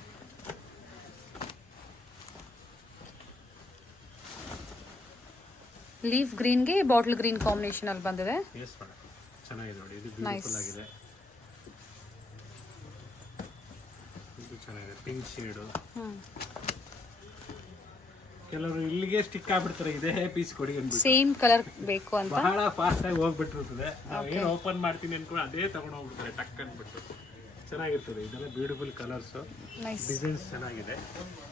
ಲೀಫ್ ಗ್ರೀನ್ಗೆ ಬಾಟಲ್ ಗ್ರೀನ್ ಕಾಂಬಿನೇಷನ್ ಅಲ್ಲಿ ಬಂದಿದೆ. ಎಸ್ ಮೇಡಮ್, ಚೆನ್ನಾಗಿದೆ ನೋಡಿ. ಇದು ಬ್ಯೂಟಿಫುಲ್ ಆಗಿದೆ. ಇದು ಚೆನ್ನಾಗಿದೆ, ಪಿಂಕ್ ಶೇಡ್. ಕೆಲವರು ಇಲ್ಲಿಗೆ ಸ್ಟಿಕ್ ಆಗ್ಬಿಡ್ತಾರೆ, ಇದೇ ಪೀಸ್ ಕೊಡಿ ಅಂದ್ಬಿಟ್ಟು. ಸೇಮ್ ಕಲರ್ ಬೇಕು ಅಂತ ಬಹಳ ಫಾಸ್ಟ್ ಆಗಿ ಹೋಗ್ಬಿಟ್ಟಿರ್ತದೆ. ಏನು ಓಪನ್ ಮಾಡ್ತೀನಿ ಅನ್ಕೊಂಡು ಅದೇ ತಗೊಂಡು ಹೋಗ್ಬಿಡ್ತಾರೆ ಟಕ್ ಅಂದ್ಬಿಟ್ಟು. ಚೆನ್ನಾಗಿರ್ತದೆ. ಇದೆಲ್ಲ ಬ್ಯೂಟಿಫುಲ್ ಕಲರ್ಸ್, ಡಿಸೈನ್ಸ್ ಚೆನ್ನಾಗಿದೆ.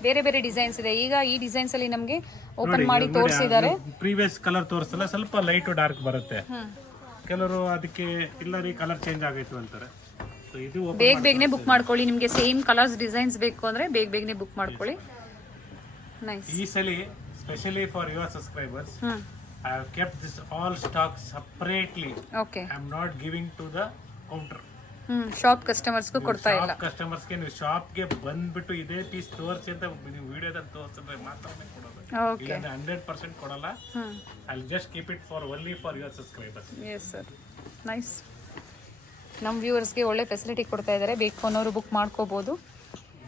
ಬೇರೆ ಬೇರೆ ಡಿಸೈನ್ಸ್ ಇದೆ. ಈಗ ಈ ಡಿಸೈನ್ಸ್ ಅಲ್ಲಿ ನಮಗೆ ಓಪನ್ ಮಾಡಿ ತೋರಿಸಿದ್ದಾರೆ. ಪ್ರೀವಿಯಸ್ ಕಲರ್ ತೋರಿಸಲ್ಲ, ಸ್ವಲ್ಪ ಲೈಟ್ ಡಾರ್ಕ್ ಬರುತ್ತೆ. ಕೆಲವರು ಅದಕ್ಕೆ ಇಲ್ಲ ರೀ ಕಲರ್ ಚೇಂಜ್ ಆಗೈತು ಅಂತಾರೆ. ಸೊ ಇದು ಬೇಗನೆ ಬುಕ್ ಮಾಡ್ಕೊಳ್ಳಿ. ನಿಮಗೆ ಸೇಮ್ ಕಲರ್ಸ್ ಡಿಸೈನ್ಸ್ ಬೇಕು ಅಂದ್ರೆ ಬೇಗನೆ ಬುಕ್ ಮಾಡ್ಕೊಳ್ಳಿ. ನೈಸ್. ಈ ಸಲ specially for your subscribers I have kept this all stock separately. Okay. I am not giving to the counter. Shop ಕಸ್ಟಮರ್ಸ್ಗೂ ಕೊಡ್ತಾ ಇಲ್ಲ. ಕಸ್ಟಮರ್ಸ್ಗೆ ನೀವು ಶಾಪ್ಗೆ ಬಂದ್ಬಿಟ್ಟು ಇದೇ ಪೀಸ್ ತೋರಿಸಿ ಅಂತ ನೀವು ವಿಡಿಯೋದಲ್ಲಿ ತೋರಿಸಿದ್ರೆ ಮಾತ್ರ ಕೊಡೋದು. ಓಕೆ. ಇಲ್ಲ 100% ಕೊಡಲ್ಲ. I will just keep it for only for your subscribers. Yes sir, nice. ನಮ್ಮ ವ್ಯೂವರ್ಸ್ಗೆ ಒಳ್ಳೆ ಫೆಸಿಲಿಟಿ ಕೊಡ್ತಾ ಇದ್ದಾರೆ. ಬೇಕು ಅನ್ನೋರು ಬುಕ್ ಮಾಡ್ಕೋಬಹುದು.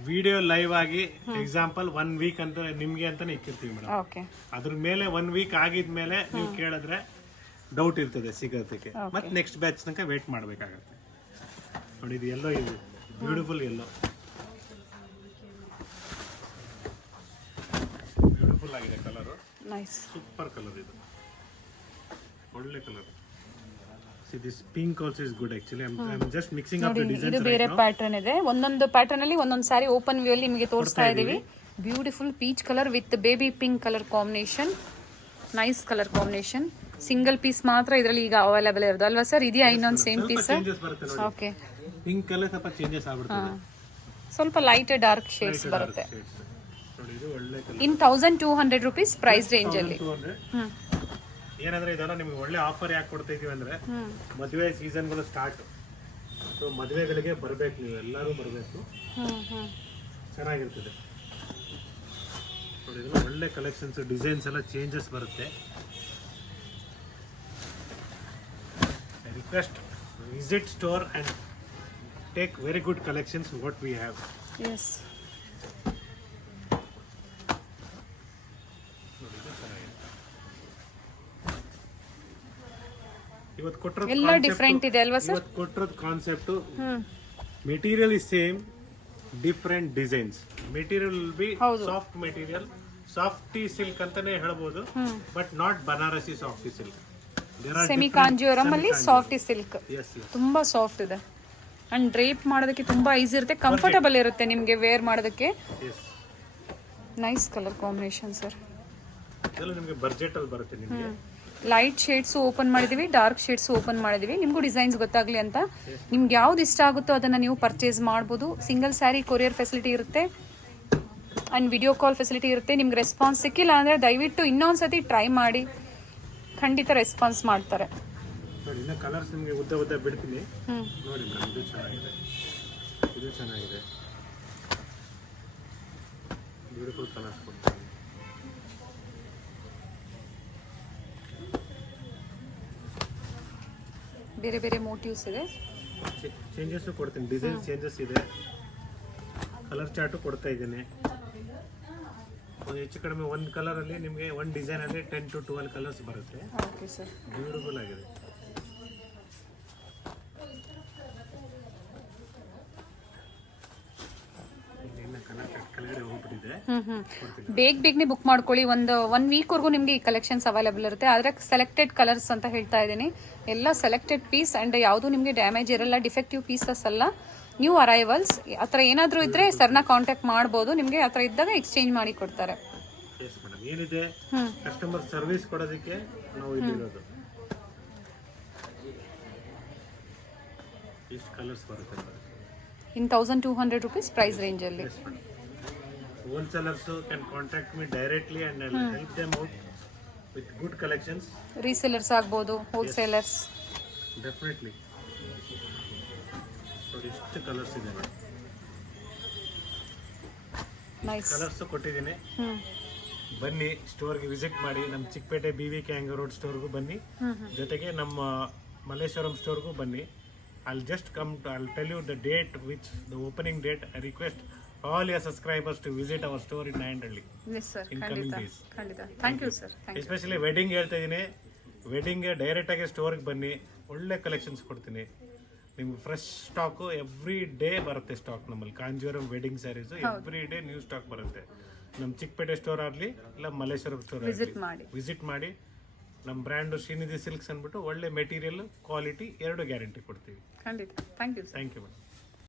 ವಿಡಿಯೋ ಲೈವ್ ಆಗಿ ಎಕ್ಸಾಂಪಲ್ 1 ವೀಕ್ ಅಂತ ನಿಮ್ಗೆ ಅಂತಾನೆ ಇಕ್ಕಿರ್ತೀವಿ ಮೇಡಮ್. ಓಕೆ. ಅದ್ರ ಮೇಲೆ 1 ವೀಕ್ ಆಗಿದ್ಮೇಲೆ ನೀವು ಕೇಳಿದ್ರೆ ಡೌಟ್ ಇರ್ತದೆ ಸಿಗೋದಕ್ಕೆ. ಮತ್ತೆ ನೆಕ್ಸ್ಟ್ ಬ್ಯಾಚ್ ತನಕ ವೇಟ್ ಮಾಡ್ಬೇಕಾಗತ್ತೆ. ನೋಡಿ ಇದು ಎಲ್ಲೋ, ಇದು ಬ್ಯೂಟಿಫುಲ್ ಎಲ್ಲೋ, ಬ್ಯೂಟಿಫುಲ್ ಆಗಿದೆ ಕಲರ್. ನೈಸ್. Super colour. ಇದು ಒಳ್ಳೆ colour. See this pink also is good actually. I'm just mixing up the designs ಇದು ಬೇರೆ ಪ್ಯಾಟರ್ನ್ ಇದೆ. ಒಂದೊಂದು ಪ್ಯಾಟರ್ನ್ ಅಲ್ಲಿ ಒಂದೊಂದು ಸಾರಿ ಓಪನ್ ವ್ಯೂ ಅಲ್ಲಿ ನಿಮಗೆ ತೋರಿಸ್ತಾ ಇದೀವಿ. Beautiful peach colour with baby pink colour combination. Nice colour combination. Single piece ಮಾತ್ರ ಇದರಲ್ಲಿ ಈಗ ಅವೈಲೇಬಲ್ ಇರೋದು ಅಲ್ವಾ ಸರ್? ಇದೆಯಾ ಇನ್ನೊಂದು ಸೇಮ್ ಪೀಸ್? ಚೇಂಜಸ್ ಬರುತ್ತೆ ನೋಡಿ. ಓಕೆ. ಪಿಂಕ್ ಅಲ್ಲೇ ಸ್ವಲ್ಪ ಚೇಂಜಸ್ ಆಗ್ಬಿಡ್ತದೆ. ಸ್ವಲ್ಪ ಲೈಟ್ ಡಾರ್ಕ್ ಶೇಡ್ಸ್ ಬರುತ್ತೆ. ನೋಡಿ ಇದು ಒಳ್ಳೆ ಕಲರ್. ಇನ್ 1200 ರುಪೀಸ್ ಪ್ರೈಸ್ ರೇಂಜ್ ಅಲ್ಲಿ. 200. ಏನಂದ್ರೆ ಇದೆಲ್ಲ ನಿಮ್ಗೆ ಒಳ್ಳೆ ಆಫರ್ ಯಾಕೆ ಕೊಡ್ತಾ ಇದೀವಿ ಅಂದ್ರೆ ಮದುವೆ ಸೀಸನ್ಗಳು ಸ್ಟಾರ್ಟ್. ಸೊ ಮದುವೆಗಳಿಗೆ ಬರ್ಬೇಕು, ನೀವು ಎಲ್ಲರೂ ಬರಬೇಕು, ಚೆನ್ನಾಗಿರ್ತದೆ. ನೋಡಿ ಇದೆಲ್ಲ ಒಳ್ಳೆ ಕಲೆಕ್ಷನ್ಸ್, ಡಿಸೈನ್ಸ್ ಎಲ್ಲ ಚೇಂಜಸ್ ಬರುತ್ತೆ. Request visit store and take very good collections what we have. Yes. ಇವತ್ತು ಕೊಟ್ಟಿರೋದು ಎಲ್ಲ ಡಿಫರೆಂಟ್ ಇದೆ ಅಲ್ವಾ ಸರ್? ಇವತ್ತು ಕೊಟ್ಟಿರೋದು concept material is same, different designs. Material will be soft material, softy silk ಅಂತಾನೆ ಹೇಳ್ಬೋದು, but not Banarasi softy silk. Semi Kanjeevaram ಅಲ್ಲಿ ಸಾಫ್ಟಿ ಸಿಲ್ಕ್ ಎಸ್ ಎಸ್. ತುಂಬಾ ಸಾಫ್ಟ್ ಇದೆ ಅಂಡ್ ಡ್ರೇಪ್ ಮಾಡೋದಕ್ಕೆ ತುಂಬಾ ಈಸಿ ಇರುತ್ತೆ, ಕಂಫರ್ಟಬಲ್ ಇರುತ್ತೆ ನಿಮಗೆ ವೇರ್ ಮಾಡೋದಕ್ಕೆ. Yes. Nice colour combination sir. ಇದೆಲ್ಲ ನಿಮಗೆ ಬಜೆಟ್ ಅಲ್ಲಿ ಬರುತ್ತೆ. ನಿಮಗೆ ಲೈಟ್ ಶೇಡ್ಸ್ ಓಪನ್ ಮಾಡಿದೀವಿ, ಡಾರ್ಕ್ ಶೇಡ್ಸ್ ಓಪನ್ ಮಾಡಿದೀವಿ, ನಿಮಗೂ ಡಿಸೈನ್ಸ್ ಗೊತ್ತಾಗ್ಲಿ ಅಂತ. ನಿಮ್ಗೆ ಯಾವ್ದು ಇಷ್ಟ ಆಗುತ್ತೋ ಅದನ್ನ ನೀವು ಪರ್ಚೇಸ್ ಮಾಡ್ಬೋದು. ಸಿಂಗಲ್ ಸ್ಯಾರಿ ಕೊರಿಯರ್ ಫೆಸಿಲಿಟಿ ಇರುತ್ತೆ ಅಂಡ್ ವಿಡಿಯೋ ಕಾಲ್ ಫೆಸಿಲಿಟಿ ಇರುತ್ತೆ. ನಿಮ್ಗೆ ರೆಸ್ಪಾನ್ಸ್ ಸಿಕ್ಕಿಲ್ಲ ಅಂದ್ರೆ ದಯವಿಟ್ಟು ಇನ್ನೊಂದ್ಸತಿ ಟ್ರೈ ಮಾಡಿ, ಖಂಡಿತ ರೆಸ್ಪಾನ್ಸ್ ಮಾಡ್ತಾರೆ. ನೋಡಿ ಇನ್ನ ಕಲರ್ಸ್ ನಿಮಗೆ ಉದ್ದ ಉದ್ದ ಬಿಡ್ತೀನಿ ನೋಡಿ ಮೇಡಮ್. ಇದು ಚೆನ್ನಾಗಿದೆ, ಇದು ಚೆನ್ನಾಗಿದೆ, ಬ್ಯೂಟಿಫುಲ್ ಕಲರ್ಸ್ ಕೊಡ್ತೀನಿ. ಬೇರೆ ಬೇರೆ ಮೋಟಿವ್ಸ್ ಇದೆ, ಚೇಂಜಸ್ ಕೊಡ್ತೀನಿ, ಡಿಸೈನ್ ಚೇಂಜಸ್ ಇದೆ, ಕಲರ್ ಚಾರ್ಟು ಕೊಡ್ತಾ ಇದ್ದೀನಿ. ಒಂದು ಹೆಚ್ಚು ಕಡಿಮೆ ಒಂದು ಕಲರ್ ಅಲ್ಲಿ ನಿಮಗೆ ಒಂದು ಡಿಸೈನ್ ಅಲ್ಲಿ 10 to 12 ಕಲರ್ಸ್ ಬರುತ್ತೆ. Okay sir. ಬ್ಯೂಟಿಫುಲ್ ಆಗಿದೆ. ಕಲರ್ ಚಾರ್ಟ್ ಕೆಳಗಡೆ ಹೋಗ್ಬಿಟ್ಟಿದೆ. ಬೇಗನೆ ಬುಕ್ ಮಾಡ್ಕೊಳ್ಳಿ. ಒನ್ ವೀಕ್ವರೆಗೂ ನಿಮಗೆ ಈ ಕಲೆಕ್ಷನ್ಸ್ ಅವೈಲೇಬಲ್ ಇರುತ್ತೆ. ಆದರೆ ಸೆಲೆಕ್ಟೆಡ್ ಕಲರ್ಸ್ ಅಂತ ಹೇಳ್ತಾ ಇದ್ದೀನಿ, ಎಲ್ಲ ಸೆಲೆಕ್ಟೆಡ್ ಪೀಸ್ ಅಂಡ್ ಯಾವುದು ನಿಮಗೆ ಡ್ಯಾಮೇಜ್ ಇರಲ್ಲ, ಡಿಫೆಕ್ಟಿವ್ ಪೀಸಸ್ ಅಲ್ಲ, ನ್ಯೂ ಅರೈವಲ್ಸ್. ಆ ಥರ ಏನಾದರೂ ಇದ್ರೆ ಸರ್ನ ಕಾಂಟ್ಯಾಕ್ಟ್ ಮಾಡ್ಬೋದು, ನಿಮಗೆ ಆ ಥರ ಇದ್ದಾಗ ಎಕ್ಸ್ಚೇಂಜ್ ಮಾಡಿ ಕೊಡ್ತಾರೆ. Yes madam. ಏನಿದೆ ಕಸ್ಟಮರ್ ಸರ್ವಿಸ್ ಕೊಡೋದಕ್ಕೆ ನಾವು ಇಲ್ಲಿರೋದು. ಎಷ್ಟು ಕಲರ್ಸ್ ಬರುತ್ತೆ ಇನ್ 1200 ರುಪೀಸ್ ಪ್ರೈಸ್ ರೇಂಜ್ ಅಲ್ಲಿ. Wholesalers can contact me directly and I'll help them out with good collections. Resellers ಆಗ್ಬೋದು, ಹೋಲ್ಸೇಲರ್ಸ್. Definitely. ನೋಡಿ ಎಷ್ಟು ಕಲರ್ಸ್ ಇದೆ, ನೈಸ್ ಕಲರ್ಸ್ ಕೊಟ್ಟಿದ್ದೀನಿ. ಬನ್ನಿ ಸ್ಟೋರ್ಗೆ ವಿಸಿಟ್ ಮಾಡಿ, ನಮ್ಮ ಚಿಕ್ಕಪೇಟೆ BVK ಹ್ಯಾಂಗರ್ ರೋಡ್ ಸ್ಟೋರ್ಗೂ ಬನ್ನಿ, ಜೊತೆಗೆ ನಮ್ಮ ಮಲ್ಲೇಶ್ವರಂ ಸ್ಟೋರ್ಗೂ ಬನ್ನಿ. I'll just come to, I'll tell you the date, which the opening date. I request all your subscribers to visit our store in Nayandahalli yes sir, in coming ಖಂಡಿತ days. ಖಂಡಿತ. Thank you sir. Thank you. Especially wedding ಹೇಳ್ತಾ ಇದ್ದೀನಿ, ವೆಡ್ಡಿಂಗ್ಗೆ ಡೈರೆಕ್ಟಾಗಿ ಸ್ಟೋರ್ಗೆ ಬನ್ನಿ, ಒಳ್ಳೆ ಕಲೆಕ್ಷನ್ಸ್ ಕೊಡ್ತೀನಿ ನಿಮ್ಗೆ. ಫ್ರೆಶ್ ಸ್ಟಾಕು ಎವ್ರಿ ಡೇ ಬರುತ್ತೆ ಸ್ಟಾಕ್ ನಮ್ಮಲ್ಲಿ. Kanjeevaram wedding saris every day new stock ಬರುತ್ತೆ. ನಮ್ಮ ಚಿಕ್ಕಪೇಟೆ ಸ್ಟೋರ್ ಆಗಲಿ ಇಲ್ಲ ಮಲ್ಲೇಶ್ವರಂ ಸ್ಟೋರ್ ಆಗಲಿ ವಿಸಿಟ್ ಮಾಡಿ. ನಮ್ಮ ಬ್ರ್ಯಾಂಡು ಶ್ರೀನಿಧಿ ಸಿಲ್ಕ್ಸ್ ಅಂದ್ಬಿಟ್ಟು ಒಳ್ಳೆ ಮೆಟೀರಿಯಲ್, ಕ್ವಾಲಿಟಿ ಎರಡು ಗ್ಯಾರಂಟಿ ಕೊಡ್ತೀವಿ. ಖಂಡಿತ. Thank you. Thank you madam.